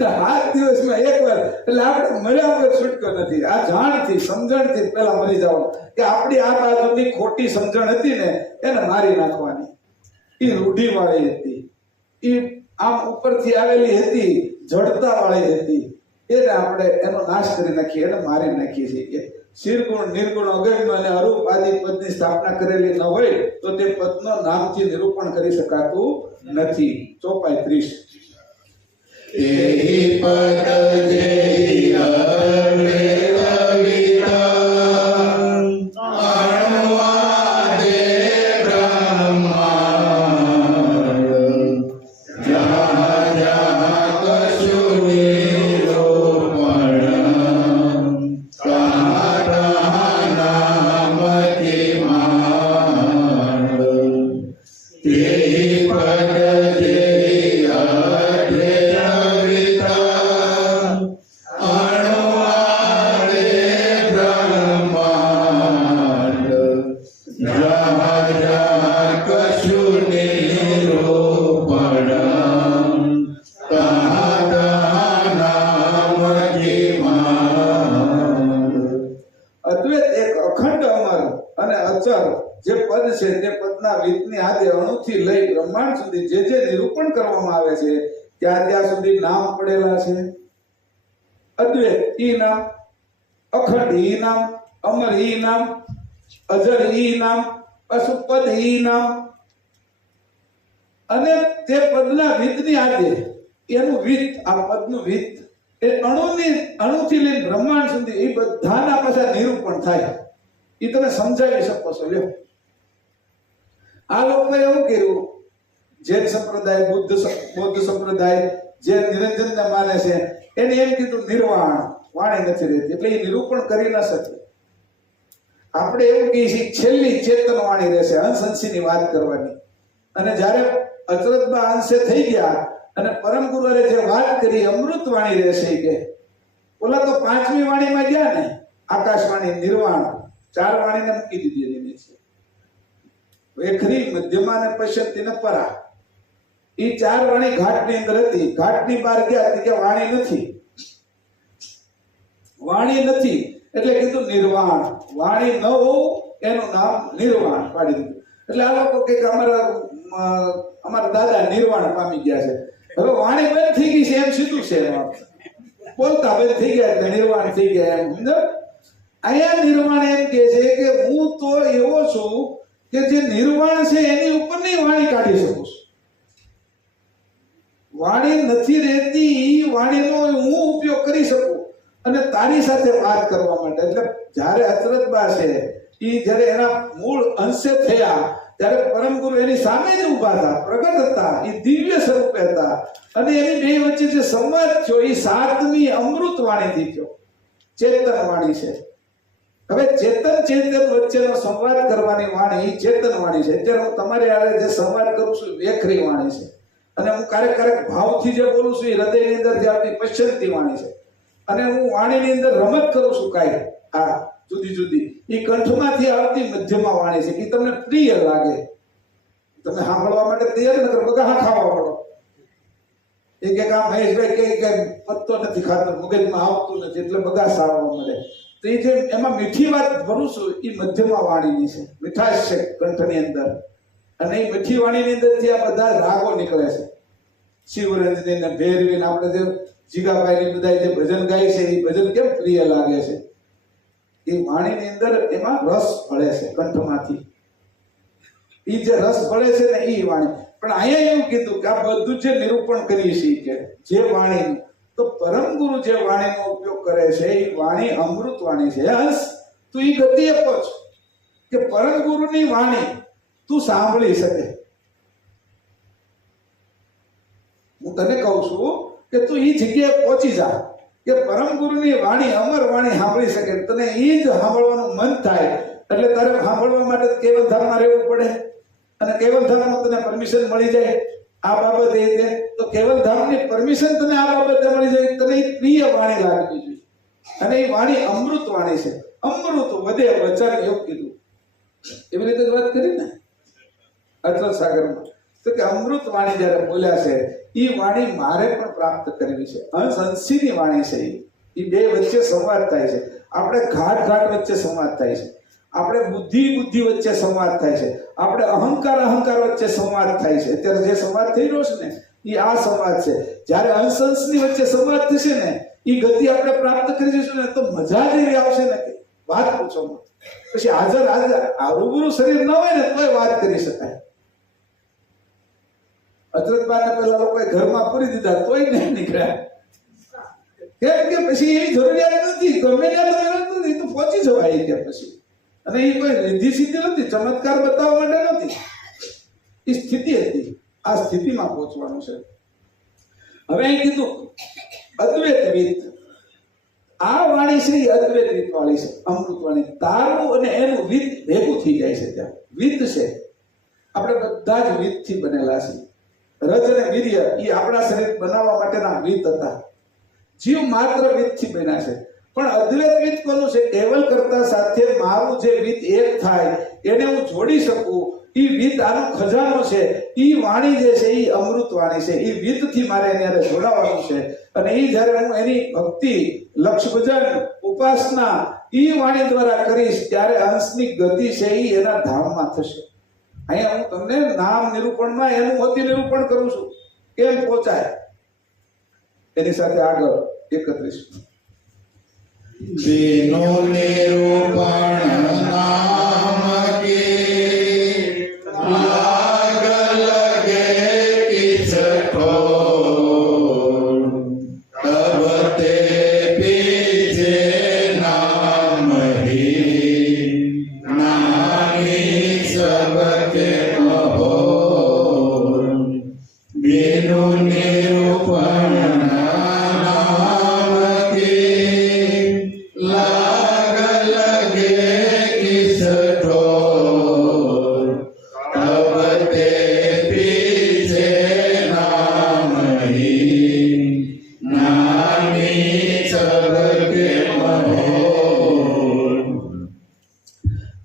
7 દિવસમાં એક વાર એટલે આપણે મર્યા વગર છૂટકો નથી. આ જાણથી સમજણથી પેલા મરી જવાનું કે આપણી આ બાજુની ખોટી સમજણ હતી ને એને મારી નાખવાની. એ રૂઢિવાળી હતી, એ આમ ઉપરથી આવેલી હતી, જડતા વાળી હતી, એને આપણે એનો નાશ કરી નાખીએ, એને મારી નાખીએ છીએ. શિરગુણ નિર્ગુણ અગમ્ય અને અરૂપ આદિ પદની સ્થાપના કરેલી ન હોય તો તે પદનો નામથી નિરૂપણ કરી શકાતું નથી. ચોપાઈ 30. તેહી પદ જેહી અરે કવિતા અણુઆદે બ્રહ્માંડ જહાં જહાં કશું નિરૂપણ તહાં તહાં નામથી માંડ. તેહી પદ જેહી અરે જે પદ છે તે પદના વિતની આદિ અણુથી લઈ બ્રહ્માંડ સુધી જે જે નિરૂપણ કરવામાં આવે છે ત્યાં ત્યાં સુધી નામ પડેલા છે. અદ્વૈત ઈ નામ, અખંડ ઈ નામ, અમર ઈ નામ, અજર ઈ નામ, પશુપદ ઈ નામ, અને તે પદના વિતની આદિ એનું વિત, આ પદનું વિત એ અણુથી લઈને બ્રહ્માંડ સુધી એ બધાના પાછા નિરૂપણ થાય. એ તમે સમજાવી શકો છો. લ્યો આ લોકોએ એવું કર્યું, જૈન સંપ્રદાય, બૌદ્ધ સંપ્રદાય જે નિરંજનને માને છે એને એમ કીધું નિર્વાણ વાણી નથી રહેતી, એટલે એ નિરૂપણ કરી ન શકે. આપણે એવું કહીએ છીએ છેલ્લી ચેતન વાણી રહેશે, અંશ અંશીની વાત કરવાની. અને જ્યારે અચરતમાં અંશે થઈ ગયા અને પરમ ગુરુએ જે વાત કરી અમૃત વાણી રહેશે કે ઓલા તો 5મી વાણીમાં ગયા ને, આકાશવાણી, નિર્વાણ, 4 વાણીને મૂકી દીધી એની છે. વેખરી, મધ્યમાં અને પશ્ચિમ ને પરા, એ 4 વાણી ઘાટની અંદર હતી. ઘાટની બહાર ગયા કે વાણી નથી, વાણી નથી એટલે કીધું નિર્વાણ. વાણી ન હોવું એનું નામ નિર્વાણ પાડી દીધું. એટલે આ લોકો કે અમારા દાદા નિર્વાણ પામી ગયા છે, હવે વાણી બંધ થઈ ગઈ છે એમ સીધું છે. બોલતા બંધ થઈ ગયા એટલે નિર્વાણ થઈ ગયા એમ. અહીંયા નિર્વાણ એમ કે છે કે હું તો એવો છું કે જે નિર્વાણ છે એની ઉપરની વાણી કાઢી શકું છું. વાણી નથી રહેતી, વાણીનો હું ઉપયોગ કરી શકું અને તારી સાથે વાત કરવા માટે. એટલે જ્યારે અચરતબા છે એ જ્યારે એના મૂળ અંશે થયા ત્યારે પરમ ગુરુ એની સામે જ ઊભા હતા, પ્રગટ હતા, એ દિવ્ય સ્વરૂપે હતા. અને એની બે વચ્ચે જે સંવાદ થયો એ 7મી અમૃત વાણીથી થયો, ચેતન વાણી છે. હવે ચેતન વચ્ચેનો સંવાદ કરવાની વાણી ચેતન વાણી છે. અત્યારે હું તમારી હારે જે સંવાદ કરું છું વેખરી વાણી છે, અને હું ક્યારેક ભાવથી જે બોલું છું એ હૃદયની અંદરથી આવતી પશ્ચંતી વાણી છે. અને હું વાણીની અંદર રમત કરું છું કાંઈ આ જુદી જુદી એ કંઠમાંથી આવતી મધ્યમાં વાણી છે. એ તમને પ્રિય લાગે, તમે સાંભળવા માટે તૈયાર નકર બગા ખાવા પડો. એક એક આ મહેશભાઈ કે પત્તો નથી ખાતો, મગજમાં આવતું નથી એટલે બગાસ આવવા મળે. તો એ જે એમાં મીઠી વાત ભરું છું એ મધ્યમાં વાણીની છે, મીઠાશ છે કંઠની અંદર. અને એ મીઠી વાણીની અંદરથી આ બધા રાગો નીકળે છે. શિવરંજની ને ભેરવી ને આપણે જે જીગાભાઈ બધા જે ભજન ગાય છે એ ભજન કેમ પ્રિય લાગે છે? એ વાણીની અંદર એમાં રસ ભળે છે કંઠમાંથી. એ જે રસ ભળે છે ને એ વાણી. પણ અહીંયા એવું કીધું કે આ બધું જે નિરૂપણ કરીએ છીએ કે જે વાણીનું, તો પરમ ગુરુ જે વાણીનો ઉપયોગ કરે છે એ વાણી અમૃત વાણી છે. હંસ તું એ ગતિએ પહોંચ કે પરમ ગુરુની વાણી તું સાંભળી શકે. હું તને કહું છું કે તું એ જગ્યાએ પહોંચી જા કે પરમ ગુરુની વાણી અમર વાણી સાંભળી શકે. તને એ જ સાંભળવાનું મન થાય એટલે તારે સાંભળવા માટે કેવલધામમાં રહેવું પડે. અને કેવલધામમાં તને પરમિશન મળી જાય આ બાબતે રીતે, તો કેવલધામની પરમિશન તને આ બાબતે મળી જાય, તને એ પ્રિય વાણી લાગવી જોઈએ. અને એ વાણી અમૃત વાણી છે. અમૃત વધે વચન એવું કીધું. એવી રીતે વાત કરી ને અટલ સાગરમાં, તો કે અમૃત વાણી જયારે બોલ્યા છે એ વાણી મારે પણ પ્રાપ્ત કરવી છે. હંસ હંસીની વાણી છે. એ બે વચ્ચે સંવાદ થાય છે. આપણે ઘાટ વચ્ચે સંવાદ થાય છે. આપણે બુદ્ધિ વચ્ચે સંવાદ થાય છે. આપણે અહંકાર વચ્ચે સંવાદ થાય છે. અત્યારે જે સંવાદ થઈ રહ્યો છે ને એ આ સંવાદ છે. જ્યારે હંસની વચ્ચે સંવાદ થશે ને એ ગતિ આપણે પ્રાપ્ત કરી જઈશું ને તો મજા જ એવી આવશે ને કે વાત પૂછો. પછી હાજર રૂબરૂ શરીર ન હોય ને તોય વાત કરી શકાય. અચરતબાને પેલા લોકોએ ઘરમાં પૂરી દીધા તોય નહીં નીકળ્યા. કેમ કે પછી એવી જરૂરિયાત નથી. ગમે ત્યાં તમે તો પહોંચી જવાય કે પછી. અને એ કોઈ રીધિ સિદ્ધિ નથી, ચમત્કાર બતાવવા માટે નથી. એ સ્થિતિ હતી. આ સ્થિતિમાં પહોંચવાનું છે. હવે અહીં કીધું અદ્વૈત રીત. આ વાણી છે એ અદ્વૈત રીત વાળી છે, અમૃત વાણી. તારું અને એનું રીત ભેગું થઈ જાય છે. ત્યાં વિત છે. આપણે બધા જ વિતથી બનેલા છીએ. રજ અને વીર્ય એ આપણા શરીર બનાવવા માટેના વિત હતા. જીવ માત્ર વિતથી બન્યા છે. પણ અદ્વૈત વિત કોનું છે? કેવલ કરતા સાથે મારું જે વિત એક થાય એને હું જોડી શકું. એ વિત આનો ખજાનો છે. એ વાણી જે છે એ અમૃત વાણી છે. એ વિતથી મારે એને જોડાવાનું છે. અને એ જ્યારે હું એની ભક્તિ, લક્ષ ભજન, ઉપાસના એ વાણી દ્વારા કરીશ ત્યારે અંશની ગતિ છે એ એના ધામમાં થશે. અહીંયા હું તમને નામ નિરૂપણમાં એનું અતિ નિરૂપણ કરું છું કેમ પહોંચાય એની સાથે આગળ 31 દિનો નિરૂપણ નામ કે લાગ લગે કિસ ઠોર તબ તે પીછે નામ હી નામી સબકે મહોર. દિનો નિરૂપણ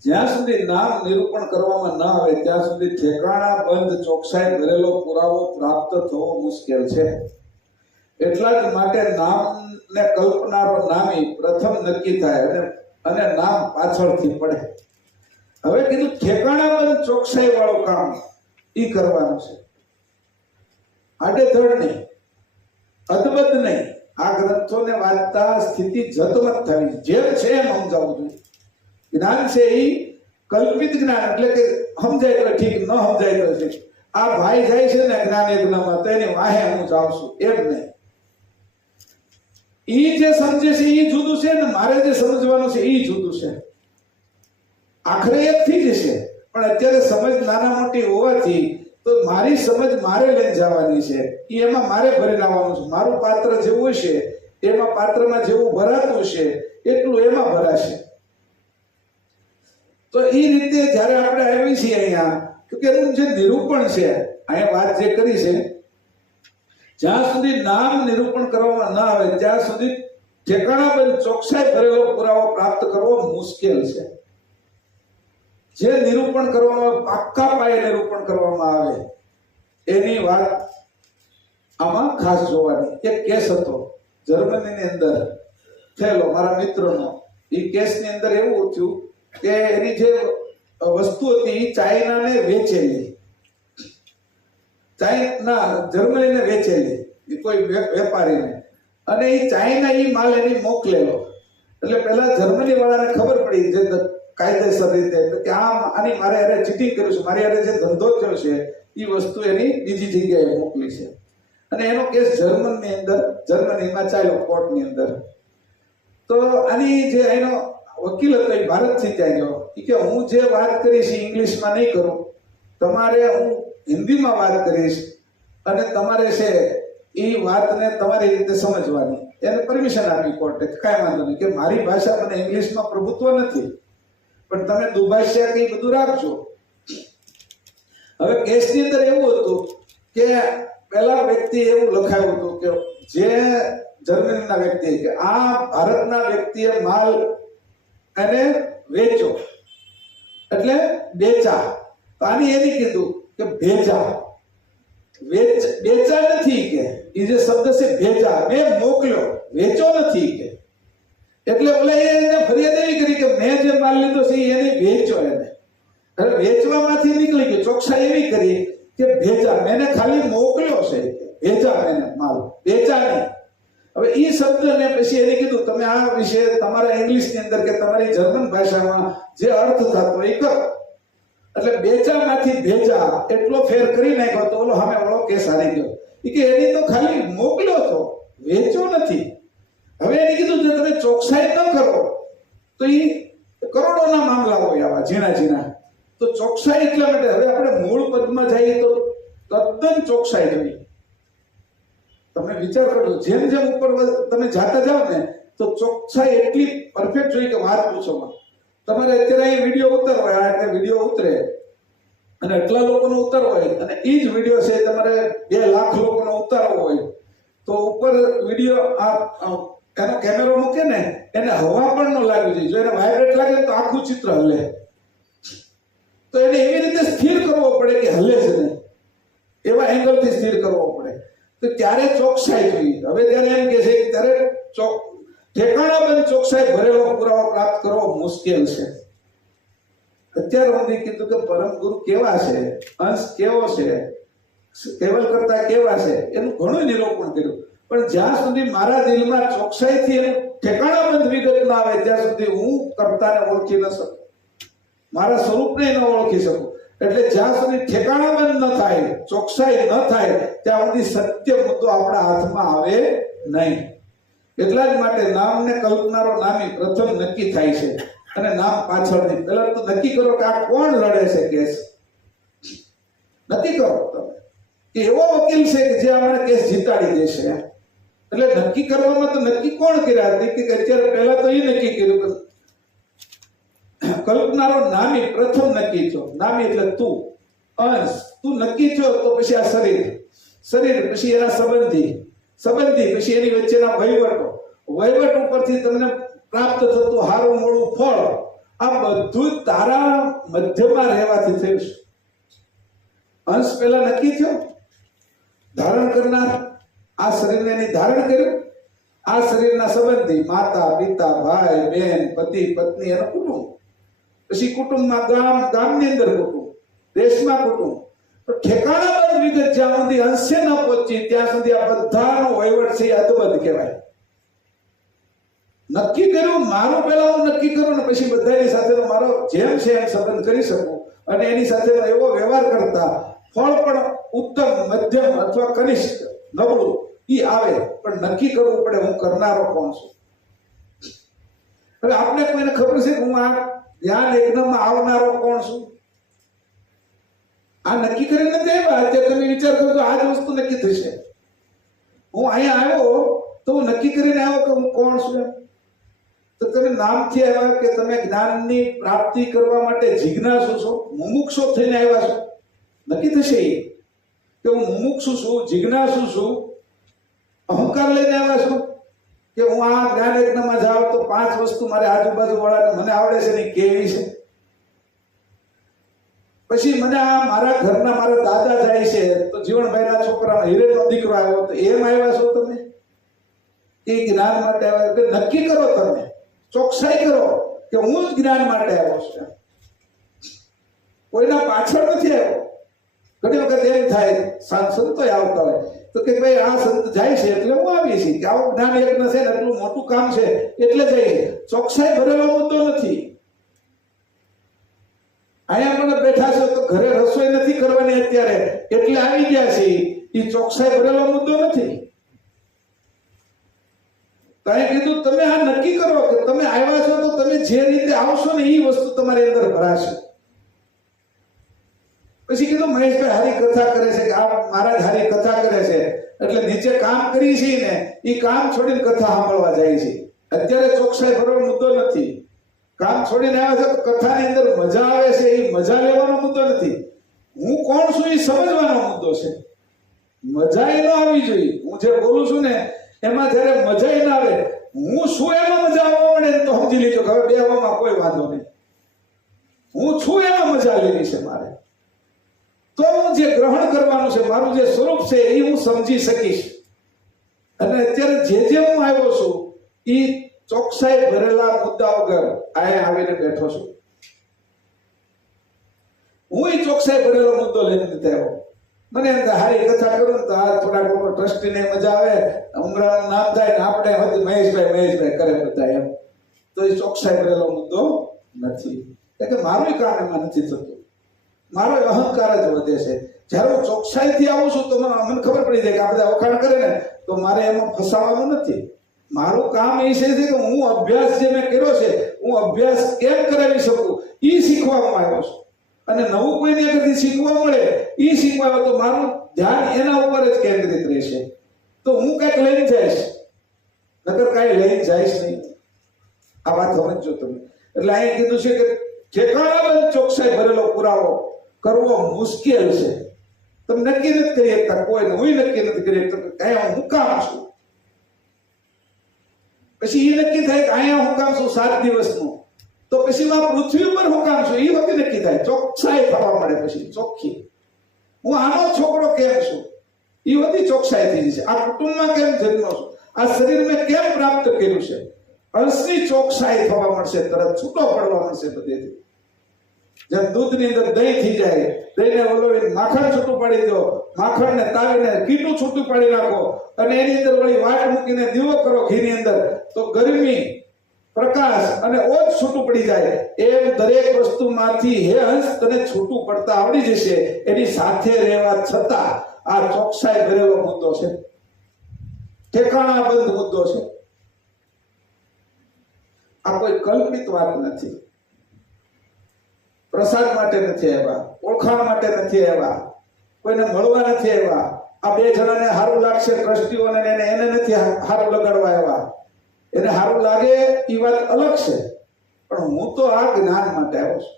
જ્યાં સુધી નામ નિરૂપણ કરવામાં ન આવે ત્યાં સુધી ઠેકાણા બંધ ચોકસાઈ ભરેલો પુરાવો પ્રાપ્ત થવો મુશ્કેલ છે. એટલા જ માટે નામને કલ્પનારો નામી પ્રથમ નક્કી થાય અને નામ પાછળથી પડે. હવે કીધું ઠેકાણા બંધ ચોકસાઈ વાળું કામ ઈ કરવાનું છે. આડેધડ નહીં, અદબદ નહીં. આ ગ્રંથોને વાંચતા સ્થિતિ જતમત થવી, જેમ છે એમ સમજાવવું જોઈએ. જ્ઞાન છે એ કલ્પિત જ્ઞાન, એટલે કે સમજાય તો ઠીક, ન સમજાય તો ઠીક. આ ભાઈ જાય છે ને જ્ઞાન યજ્ઞમાં તો એની વાહે હું જાઉં છું એમ નહીં. ઈ જે સમજે છે એ જુદું છે ને મારે જે સમજવાનું છે એ જુદું છે. આખરે એક થઈ જશે, પણ અત્યારે સમજ નાના મોટી હોવાથી તો મારી સમજ મારે લઈને જવાની છે. એમાં મારે ભરી લાવવાનું છે. મારું પાત્ર જેવું છે એમાં પાત્રમાં જેવું ભરાતું છે એટલું એમાં ભરાશે. તો એ રીતે જયારે આપણે આવી છીએ અહીંયા, કે એનું જે નિરૂપણ છે અહીંયા વાત જે કરી છે, જ્યાં સુધી નામ નિરૂપણ કરવામાં ન આવે ત્યાં સુધી ઠેકાણા બંધ ચોકસાઈ ભરેલો પુરાવો પ્રાપ્ત કરવો મુશ્કેલ છે. જે નિરૂપણ કરવામાં પાક્કા પાયે નિરૂપણ કરવામાં આવે એની વાત આમાં ખાસ જોવાની એક કેસ હતો જર્મનીની અંદર થયેલો મારા મિત્રનો. એ કેસની અંદર એવું થયું કે એની જે વસ્તુ હતી એ ચાઇનાને વેચેલી, જર્મનીને વેચેલી એ કોઈ વેપારીને, અને એ ચાઇના એ માલ એની મોકલેલો. એટલે પહેલા જર્મની વાળાને ખબર પડી જે કાયદેસર રીતે કે આની મારે અરે ચીટિંગ કર્યું છે, મારી અરે જે ધંધો થયો છે એ વસ્તુ એની બીજી જગ્યાએ મોકલી છે. અને એનો કેસ જર્મનીમાં ચાલ્યો કોર્ટની અંદર. તો આની જે એનો વકીલ હતો એ ભારતથી ત્યાં ગયો. એ કે હું જે વાત કરીશ એ ઇંગ્લિશમાં નહીં કરું, તમારે હું હિન્દીમાં વાત કરીશ અને તમારે છે એ વાતને તમારી રીતે સમજવાની. એને પરમિશન આપી કોર્ટે, કાંઈ વાંધો નહીં, કે મારી ભાષા મને ઇંગ્લિશમાં પ્રભુત્વ નથી, પણ તમે દુભાષા કે બધું રાખજો. હવે કેસની અંદર એવું હતું કે પહેલા વ્યક્તિ એવું લખાયું હતું કે જે જર્મનીના વ્યક્તિ કે આ ભારતના વ્યક્તિએ માલ એને વેચો એટલે બેચા. તો આની એની કીધું કે ભેજા, બેચા નથી કે એ જે શબ્દ છે ભેજા, મેં મોકલ્યો, વેચો નથી કે. એટલે ઓલા એને ફરિયાદ એવી કરી કે મેં જે માલ લીધો છે એને વેચો. એને હવે વેચવામાંથી નીકળી ગયો. ચોકસાઈ એવી કરી કે ભેજા, મેને ખાલી મોકલ્યો છે, ભેજા મેને માલ, વેચા નહીં. હવે એ શબ્દને પછી એને કીધું તમે આ વિશે તમારા ઇંગ્લિશની અંદર કે તમારી જર્મન ભાષામાં જે અર્થ થતો એ કરો. એટલે બેચામાંથી ભેજા એટલો ફેર કરી નાખ્યો તો ઓલો સામે વાળો કેસ હારી ગયો. એ કે એની તો ખાલી મોકલ્યો તો, વેચો નથી. હવે એને કીધું જો તમે ચોકસાઈ ન કરો તો એ કરોડોના મામલા હોય આવા ઝીણા. તો ચોકસાઈ એટલા માટે હવે આપણે મૂળ પદમાં જઈએ તો તદ્દન ચોકસાઈ જોઈએ. તમે વિચાર કરજો, જેમ જેમ ઉપર તમે જાતા જાઓ ને તો ચોકસાઈ એટલી પરફેક્ટ જોઈએ કે વાત પૂછોમાં. તમારે અત્યારે અહીં વિડીયો ઉતારવો હોય, આ એટલે વિડીયો ઉતરે અને એટલા લોકોનો ઉતારવો હોય અને એ જ વિડીયો છે તમારે 2 લાખ લોકોનો ઉતારવો હોય તો ઉપર વિડીયો એનો કેમેરો મૂકે ને એને હવા પણ ન લાગવી જોઈએ. જો એને વાઇબ્રેટ લાગે તો આખું ચિત્ર હલે. તો એને એવી રીતે સ્થિર કરવો પડે કે હલે છે ને, એવા એંગલથી સ્થિર કરવો પડે. તો ત્યારે ચોકસાઈ જોઈએ. હવે ત્યારે એમ કે છે કે ત્યારે ઠેકાણાબંધ ચોકસાઈ ભરેલો પુરાવો પ્રાપ્ત કરવો મુશ્કેલ છે. અત્યારે સુધી કીધું કે પરમ ગુરુ કેવા છે, અંશ કેવો છે, કેવલ કરતા કેવા છે, એનું ઘણું નિરૂપણ કર્યું. પણ જ્યાં સુધી મારા દિલમાં ચોકસાઈથી એનું ઠેકાણાબંધ વિગત ના આવે ત્યાં સુધી હું કરતાને ઓળખી ન શકું, મારા સ્વરૂપને ન ઓળખી શકું. એટલે જ્યાં સુધી ઠેકાણાબંધ ન થાય, ચોકસાઈ ન થાય ત્યાં સુધી સત્ય મુદ્દો આપણા હાથમાં આવે નહીં. એટલા જ માટે નામને કલ્પનારો નામી પ્રથમ નક્કી થાય છે અને નામ પાછળની. પહેલા તો નક્કી કરો કે આ કોણ લડે છે કેસ. નક્કી કરો તમે કે એવો વકીલ છે કે જે અમારે કેસ જીતાડી દેશે. એટલે નક્કી કરવામાં તો નક્કી કોણ કર્યા હતી કે અત્યારે પહેલા તો એ નક્કી કર્યું કે કલ્પનારો નામી પ્રથમ નક્કી છો. નામી એટલે તું, અંશ, તું નક્કી છો તો પછી આ શરીર, પછી એના સંબંધી, પછી એની વચ્ચેના વહીવટ ઉપરથી તમને પ્રાપ્ત થતું હારું મોડું ફળ, આ બધું તારા મધ્યમાં રહેવાથી થયું છે. અંશ પહેલા નક્કી થયો, ધારણ કરનાર આ શરીરને એની ધારણ કર્યું, આ શરીરના સંબંધી માતા પિતા ભાઈ બહેન પતિ પત્ની એનું કુટુંબ, પછી કુટુંબમાં ગામની અંદર કુટુંબ, દેશમાં કુટુંબ. તો ઠેકાણાબંધ વિગત જ્યાં સુધી અંશે ન પહોંચી ત્યાં સુધી આ બધાનો વહીવટ છે એ અદબદ કહેવાય. નક્કી કર્યું મારું પહેલા હું નક્કી કરું ને પછી બધાની સાથેનો મારો જેમ છે એમ સંબંધ કરી શકું અને એની સાથેનો એવો વ્યવહાર કરતા ફળ પણ ઉત્તમ, મધ્યમ અથવા કનિષ્ઠ, નબળું ઈ આવે. પણ નક્કી કરવું પડે હું કરનારો કોણ છું. હવે આપણે કોઈને ખબર છે કે હું આ ધ્યાન યજ્ઞમાં આવનારો કોણ છું? આ નક્કી કરીને નથી આવ્યા. અત્યારે તમે વિચાર કરો તો આ જ વસ્તુ નક્કી થશે. હું અહીંયા આવ્યો તો હું નક્કી કરીને આવ્યો કે હું કોણ છું. તો તમે નામથી આવ્યા કે તમે જ્ઞાનની પ્રાપ્તિ કરવા માટે જિજ્ઞાસુ છો, મુમુક્ષુ થઈને આવ્યા છો? નક્કી થશે કે હું મુમુક્ષુ છું, જિજ્ઞાસુ છું, અહંકાર લઈને આવ્યા છો કે હું આ જ્ઞાન યજ્ઞમાં જાઉં તો 5 વસ્તુ મારે આજુબાજુ વાળાને મને આવડે છે ને કેવી છે. પછી મને આ મારા ઘરના મારા દાદા જાય છે તો જીવણભાઈના છોકરાનો હિરેનનો દીકરો આવ્યો તો એમ આવ્યા છો તમે એ જ્ઞાન માટે આવ્યા? એટલે નક્કી કરો, તમે ચોકસાઈ કરો કે હું જ જ્ઞાન માટે આવ્યો છું, કોઈના પાછળ નથી આવ્યો. ઘણી વખત એમ થાય, સંતો આવતા હોય તો કે ભાઈ આ સંત જાય છે એટલે હું આવી છીએ, કે આવું જ્ઞાન યજ્ઞ છે ને એટલું મોટું કામ છે એટલે જઈએ. ચોકસાઈ ભરેલો મુદ્દો નથી. અહીંયા પણ બેઠા છો તો ઘરે રસોઈ નથી કરવાની અત્યારે એટલે આવી ગયા છે, એ ચોકસાઈ ભરેલો મુદ્દો નથી. કાંઈ કીધું તમે આ નક્કી કરો કે તમે આવ્યા છો તો તમે જે રીતે આવશો ને એ વસ્તુ તમારી અંદર ભરાશે. પછી કીધું મહેશભાઈ હારી કથા કરે છે, કે આ મહારાજ હારી કથા કરે છે એટલે નીચે કામ કરી છે ને એ કામ છોડીને કથા સાંભળવા જાય છે. અત્યારે ચોકસાઈ ભરેલો મુદ્દો નથી. કામ છોડીને આવ્યા છે તો કથાની અંદર મજા આવે છે, એ મજા લેવાનો મુદ્દો નથી. હું કોણ છું એ સમજવાનો મુદ્દો છે. મજા એ ન આવી જોઈએ. હું જે બોલું છું ને એમાં જયારે મજા એ ના આવે, હું શું એમાં મજા આવવા મળે તો સમજી લીધો કે હવે બેવામાં કોઈ વાંધો નહીં. હું છું એમાં મજા લેવી છે મારે, તો હું જે ગ્રહણ કરવાનું છે, મારું જે સ્વરૂપ છે એ હું સમજી શકીશ. અને અત્યારે જે હું આવ્યો છું એ ચોકસાઈ ભરેલા મુદ્દા વગર અહીંયા આવીને બેઠો છું. હું એ ચોકસાઈ ભરેલો મુદ્દો લઈને નથી આવ્યો. મને એમ હારી કથા કરું તો આ થોડાક લોકો ટ્રસ્ટીને મજા આવે, ઉમરાનું નામ થાય ને આપણે મહેશભાઈ કરે બધા એમ, તો એ ચોકસાઈ ભરેલો મુદ્દો નથી. એટલે મારું કામ એમાં નથી થતું, મારો અહંકાર જ વધે છે. જ્યારે હું ચોકસાઈથી આવું છું તો મને ખબર પડી જાય કે આ બધા વખાણ કરે ને તો મારે એમાં ફસાવાનું નથી. મારું કામ એ છે કે હું અભ્યાસ જે મેં કર્યો છે, હું અભ્યાસ કેમ કરાવી શકું એ શીખવામાં આવ્યો છું. અને નવું કોઈને આગળથી શીખવા મળે એ શીખવા તો મારું ધ્યાન એના ઉપર જ કેન્દ્રિત રહેશે. તો હું કંઈક લઈને જઈશ, નકર કાંઈ લઈને જઈશ નહીં. આ વાત સમજો તમે. એટલે અહીં કીધું છે કે ઠેકાણાબંધ ચોકસાઈ ભરેલો પુરાવો કરવો મુશ્કેલ છે. તમે નક્કી નથી કરી શકતા કોઈને, હું નક્કી નથી કરી શકતો અહીંયા હું કામ છું. પછી એ નક્કી થાય કે અહીંયા હું કામ છું 7 દિવસનું, તો પછી આ પૃથ્વી ઉપર હું કામ છું એ વખતે નક્કી થાય. ચોકસાઈ થવા મળે પછી ચોખ્ખી. હું આનો છોકરો કેમ છું એ બધી ચોકસાઈ થઈ જશે. આ કુટુંબમાં કેમ જન્મ્યો છું, આ શરીર મેં કેમ પ્રાપ્ત કર્યું છે, અંશની ચોકસાઈ થવા મળશે. તરત છૂટો પડવા મળશે બધેથી. જેમ દૂધની અંદર દહીં થઈ જાય, દહીંને વલોવીને માખણ છૂટું પાડી દો, માખણને તાવીને કીટું છૂટું પાડી નાખો અને એની અંદર વળી વાટ મૂકીને દીવો કરો ઘીની અંદર, તો ગરમી, પ્રકાશ અને ઓજ છૂટું પડી જાય. એમ દરેક વસ્તુમાંથી હે અંશ તને છૂટું પડતા આવડી જશે. એની સાથે રહેવા છતાં આ ચોકસાઈ ભરેલો મુદ્દો છે, ઠેકાણા બંધ મુદ્દો છે. આ કોઈ કલ્પિત વાત નથી. પ્રસાદ માટે નથી આવ્યા, ઓળખાણ માટે નથી આવ્યા, કોઈને મળવા નથી આવ્યા. આ 2 જણાને સારું લાગશે ટ્રસ્ટીઓને, એને નથી સારું લગાડવા આવ્યા. એને સારું લાગે એ વાત અલગ છે, પણ હું તો આ જ્ઞાન માટે આવ્યો છું.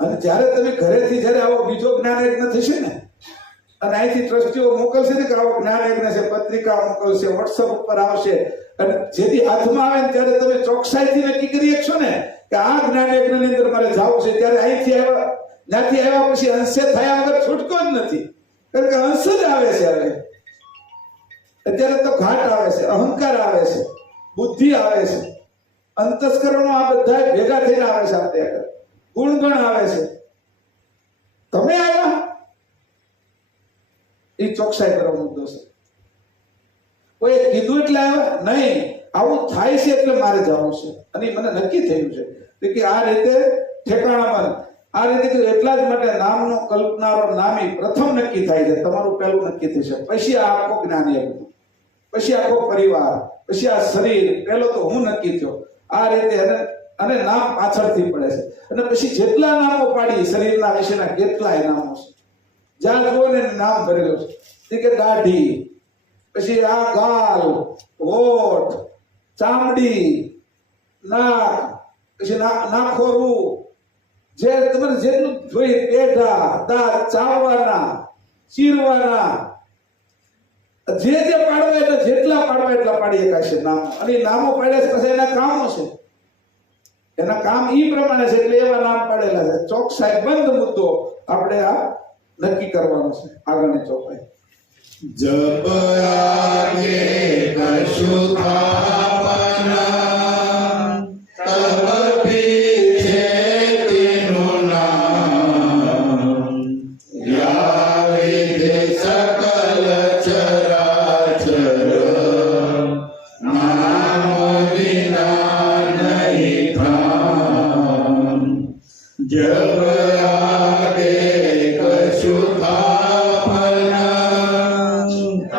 અને જ્યારે તમે ઘરેથી જ્યારે આવો બીજો જ્ઞાન યજ્ઞ થશે ને, અને અહીંથી ટ્રસ્ટીઓ મોકલશે ને કે આવો જ્ઞાન યજ્ઞ છે, પત્રિકા મોકલશે, વોટ્સઅપ ઉપર આવશે, અને જેથી હાથમાં આવે ને ત્યારે તમે ચોકસાઈથી નક્કી કરી શકશો ને કે આ જ્ઞાન યજ્ઞની અંદર મારે જવું છે, ત્યારે અહીંથી આવ્યા, ત્યાંથી આવ્યા પછી અંશે થયા વગર છૂટકો જ નથી. કારણ કે અંશ જ આવે છે. હવે અત્યારે તો ઘાટ આવે છે, અહંકાર આવે છે, બુદ્ધિ આવે છે, અંતસ્કરણો આ બધા ભેગા થઈને આવે છે. આપણે આગળ ગુણગણ આવે છે. તમે આવ્યા એ ચોકસાઈ કરો મુદ્દો છે. કોઈ કીધું એટલે આવ્યા નહીં, આવું થાય છે એટલે મારે જવું છે અને મને નક્કી થયું છે કે આ રીતે ઠેકાણામાં આ રીતે એટલા જ માટે નામનો કલ્પનારો નામી પ્રથમ નક્કી થાય છે. તમારું પહેલું નક્કી થશે, પછી આ આખો જ્ઞાન યજ્ઞ, પછી આખો પરિવાર, પછી આ શરીર. પહેલો તો હું નક્કી થયો આ રીતે, અને નામ પાછળથી પડે છે. અને પછી જેટલા નામો પાડી શરીરના વિશેના કેટલાય નામો છે, જ્યાં જુઓ ને નામ ભરેલું છે. કે દાઢી, પછી આ ગાલ, હોઠ, ચામડી, નાક, પછી નાખોરું, જે તમારે જેટલું જોઈએ, પેઢા, દાંત ચાવવાના, ચીરવાના, જે પાડવા એટલે જેટલા પાડવા એટલા પાડી શકાશે નામો. અને નામો પાડ્યા છે પછી એના કામો છે. એના કામ ઈ પ્રમાણે છે એટલે એવા નામ પાડેલા છે. ચોકસાઈ બંધ મુદ્દો આપણે આ નક્કી કરવાનો છે આગળની ચોપાઈ. जब आगे कछु थापना तब पीछे तीनों नाम या विधि सकल चराचर नाम विना नहीं थाम जब आगे कछु थापना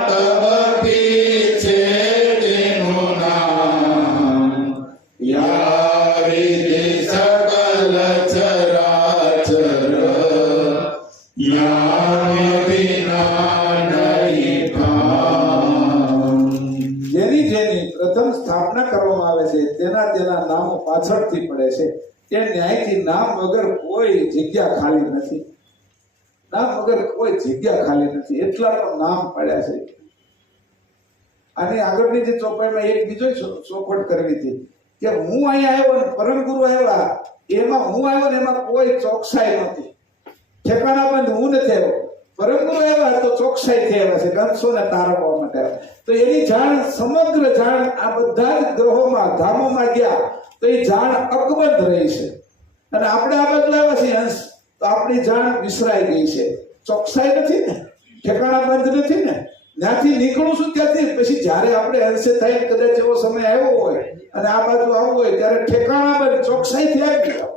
तब पीछे तीनों नाम या विधि सकल चराचर नाम विना नहीं थाम જેની જેની પ્રથમ સ્થાપના કરવામાં આવે છે તેના નામો પાછળથી પડે છે. એ ન્યાયથી નામ વગર કોઈ જગ્યા ખાલી નથી. નામ વગર કોઈ જગ્યા ખાલી નથી એટલા તો નામ પડ્યા છે. આની આગળની જે ચોપાઈમાં એક બીજો ચોખવટ કરવી હતી કે હું અહીંયા આવ્યો ને પરમ ગુરુ આવ્યા, એમાં હું આવ્યો ને એમાં કોઈ ચોકસાઈ નહોતી. ઠેકાણા બંધ હું નથી આવ્યો, પરમ ગુરુ આવ્યા તો ચોકસાઈ થઈ આવ્યા છે, કંસોને તારવવા માટે આવ્યા. તો એની જાણ સમગ્ર જાણ આ બધા જ ગ્રહોમાં ધામોમાં ગયા તો એ જાણ અકબંધ રહી છે. અને આપણે આ બાજુ આવ્યા છીએ અંશ તો આપણી જાણ વિસરાઈ ગઈ છે. ચોકસાઈ નથી ને, ઠેકાણા બંધ નથી ને. ત્યાંથી નીકળું છું ત્યાંથી પછી જ્યારે આપણે અંશે થાય કદાચ એવો સમય આવ્યો હોય અને આ બાજુ આવવું હોય ત્યારે ઠેકાણા બંધ ચોકસાઈથી આવી જાવ.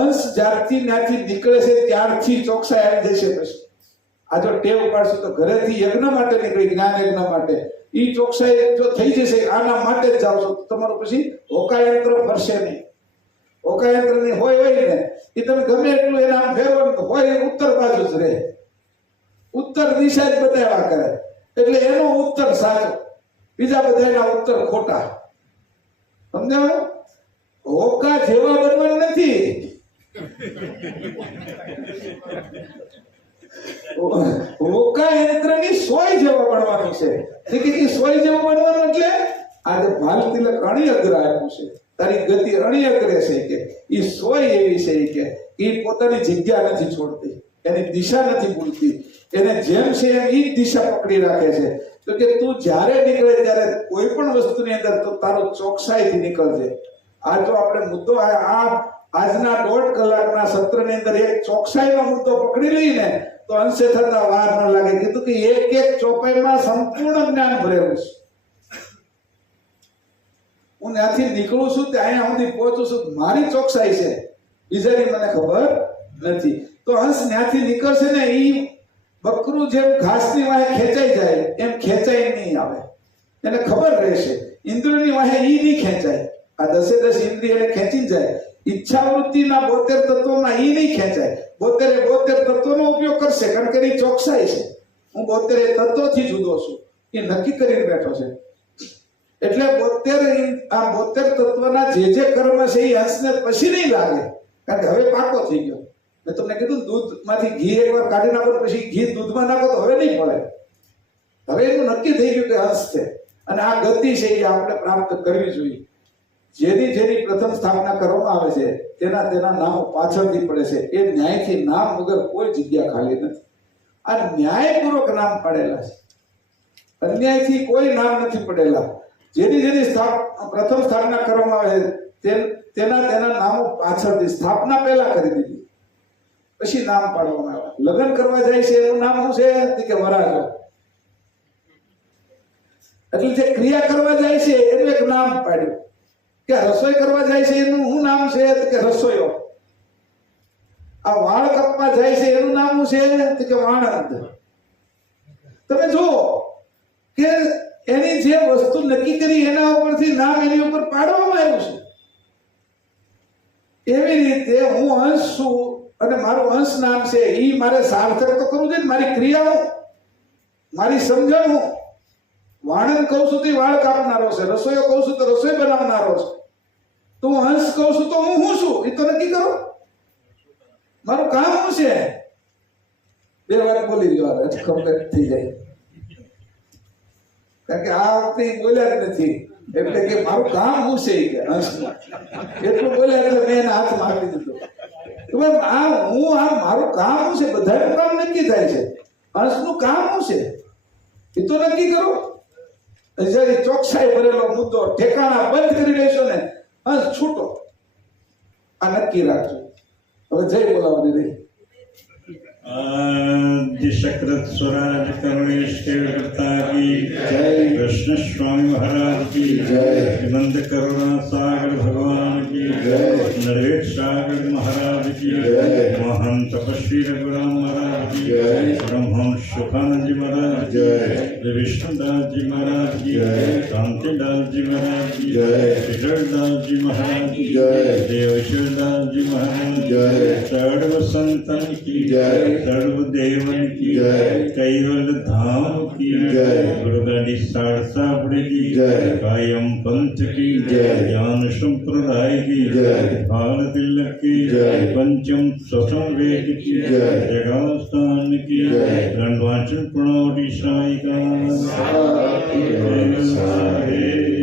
અંશ જ્યારથી ત્યાંથી નીકળે છે ત્યારથી ચોકસાઈ આવી જશે. પછી આ જો ટેવ પાડશું તો ઘરેથી યજ્ઞ માટે નીકળી, જ્ઞાન યજ્ઞ માટે, ઈ ચોકસાઈ જો થઈ જશે આના માટે જ જાવ છો તમારું પછી હોકાયંત્ર ફરશે નહીં. હોકાયંત્ર ની હોય ને એ તમે ગમે એટલું એના આમ ફેરવો ને હોય ઉત્તર બાજુ જ રહે, ઉત્તર દિશા જ બતાવ્યા કરે. એટલે એનો ઉત્તર સાચો, બીજા બધાના ઉત્તર ખોટા. સમજાવો? હોકા જેવા બનવાનું નથી. હોકા યંત્રની સોય જેવો બનવાનું છે. સોય જેવો બનવાનું એટલે આજે ભાલ તિલક અણી અગ્ર આપ્યું છે, તારી ગતિ અણી અગ્રે છે કે ઈ સોય એવી છે કે ઈ પોતાની જગ્યા નથી છોડતી, એની દિશા નથી ભૂલતી, એને જેમ છે એમ ઈ દિશા પકડી રાખે છે. તો કે તું જ્યારે નીકળે ત્યારે કોઈ પણ વસ્તુની અંદર તો તારો ચોકસાઈથી નીકળજે. આ જો આપણે મુદ્દો આજના 1.5 કલાકના સત્રની અંદર એક ચોકસાઈનો મુદ્દો પકડી લઈને તો અંશે થતા વાર ન લાગે. કીધું કે એક એક ચોપાઈમાં સંપૂર્ણ જ્ઞાન ભરેલું છે. હું ત્યાંથી નીકળું છું તે અહીંયા સુધી પહોંચું છું, મારી ચોકસાઈ છે, બીજાની મને ખબર નથી. તો અંશ ત્યાંથી નીકળશે ને ઈ બકરું જેમ ઘાસની વાહે ખેંચાઈ જાય એમ ખેંચાઈ નહીં આવે, એને ખબર રહેશે. ઇન્દ્રિયની વાહે ઈ નહીં ખેંચાય, આ 10 ઇન્દ્રિય એને ખેંચી જાય. ઈચ્છાવૃત્તિના 72 તત્વોમાં ઈ નહીં ખેંચાય. 72 તત્વોનો ઉપયોગ કરશે કારણ કે એની ચોકસાઈ છે. હું 72 તત્વોથી જુદો છું એ નક્કી કરીને બેઠો છે. એટલે 72 તત્વના જે કર્મ છે એ અંશને પછી નહીં લાગે કારણ કે હવે પાકો થઈ ગયો. મેં તમને કીધું દૂધમાંથી ઘી એકવાર કાઢી નાખો પછી ઘી દૂધમાં નાખો તો હવે નહીં પડે. હવે એનું નક્કી થઈ ગયું કે અંશ છે. અને આ ગતિ છે એ આપણે પ્રાપ્ત કરવી જોઈએ. જેની પ્રથમ સ્થાપના કરવામાં આવે છે તેના નામો પાછળથી પડે છે. એ ન્યાયથી નામ વગર કોઈ જગ્યા ખાલી નથી. આ ન્યાયપૂર્વક નામ પડેલા છે, અન્યાયથી કોઈ નામ નથી પડેલા. જેની પ્રથમ સ્થાપના કરવામાં આવે છે તેના નામો પાછળથી, સ્થાપના પહેલા કરી દીધી પછી નામ પાડવામાં આવે. લગ્ન કરવા જાય છે એનું નામ શું છે કે વરાજો. એટલે જે ક્રિયા કરવા જાય છે એનું એક નામ પાડ્યું. કે રસોઈ કરવા જાય છે એનું શું નામ છે કે રસોઈયો. આ વાળ કાપવા જાય છે એનું નામ શું છે કે વાણંદ. તમે જુઓ કે એની જે વસ્તુ નક્કી કરી એના ઉપરથી નામ એની ઉપર પાડવામાં આવ્યું છે. એવી રીતે હું અંશ છું અને મારું અંશ નામ છે એ મારે સાર્થક તો કરવું જોઈએ. મારી ક્રિયાઓ, મારી સમજણ, હું વાણંદ કહું છું તો વાળ કાપનારો છે, રસોઈયો કહું છું તો રસોઈ બનાવનારો છે, તો હું અંશ કહું છું તો હું છું એ તો નક્કી કરો. મારું કામ શું છે? 2 વાર બોલી જવા કમ્પ્લીટ થઈ જાય. કારણ કે આ વખતે બોલ્યા જ નથી. એટલે કે મારું કામ શું છે ઈ કે હંસનું. એટલું બોલ્યા એટલે મેં એના હાથમાં આપી દીધું કે ભાઈ મારું કામ શું છે? બધાનું કામ નક્કી થાય છે, હંસનું કામ શું છે એ તો નક્કી કરો. જ્યારે ચોકસાઈ ભરેલો મુદ્દો ઠેકાણા બંધ કરી લેશો ને હંસ છૂટો, આ નક્કી રાખજો. હવે જય બોલાવવાની રહી. दिशकृत स्वराज करुणेश करता की જય कृष्ण स्वामी महाराज की जय। हेमंत करुणा सागर भगवान की जय। नरवेद सागर महाराज की जय। महान तपस्वी रघुराम महाराज की जय। ब्रह्मंश सुखानंद जी महाराज की जय। विष्णुदास जी महाराज की जय। शांतिदास जी महाराज की जय। श्रीधरदास जी महाराज की जय। देवेश्वरदास जी महाराज जय। सर्व संतन की जय। सर्वदेवन की जय। कैवल धाम की जय। गुरुगाड़ी सारसापड़े की जय। कायम पंथ की जय। ज्ञान संप्रदाय की जय। भाल तिलक की जय। पंचम स्वसम वेद की जय। जगास्थान की जय। दंडवांचन प्रणोटी साई का सारे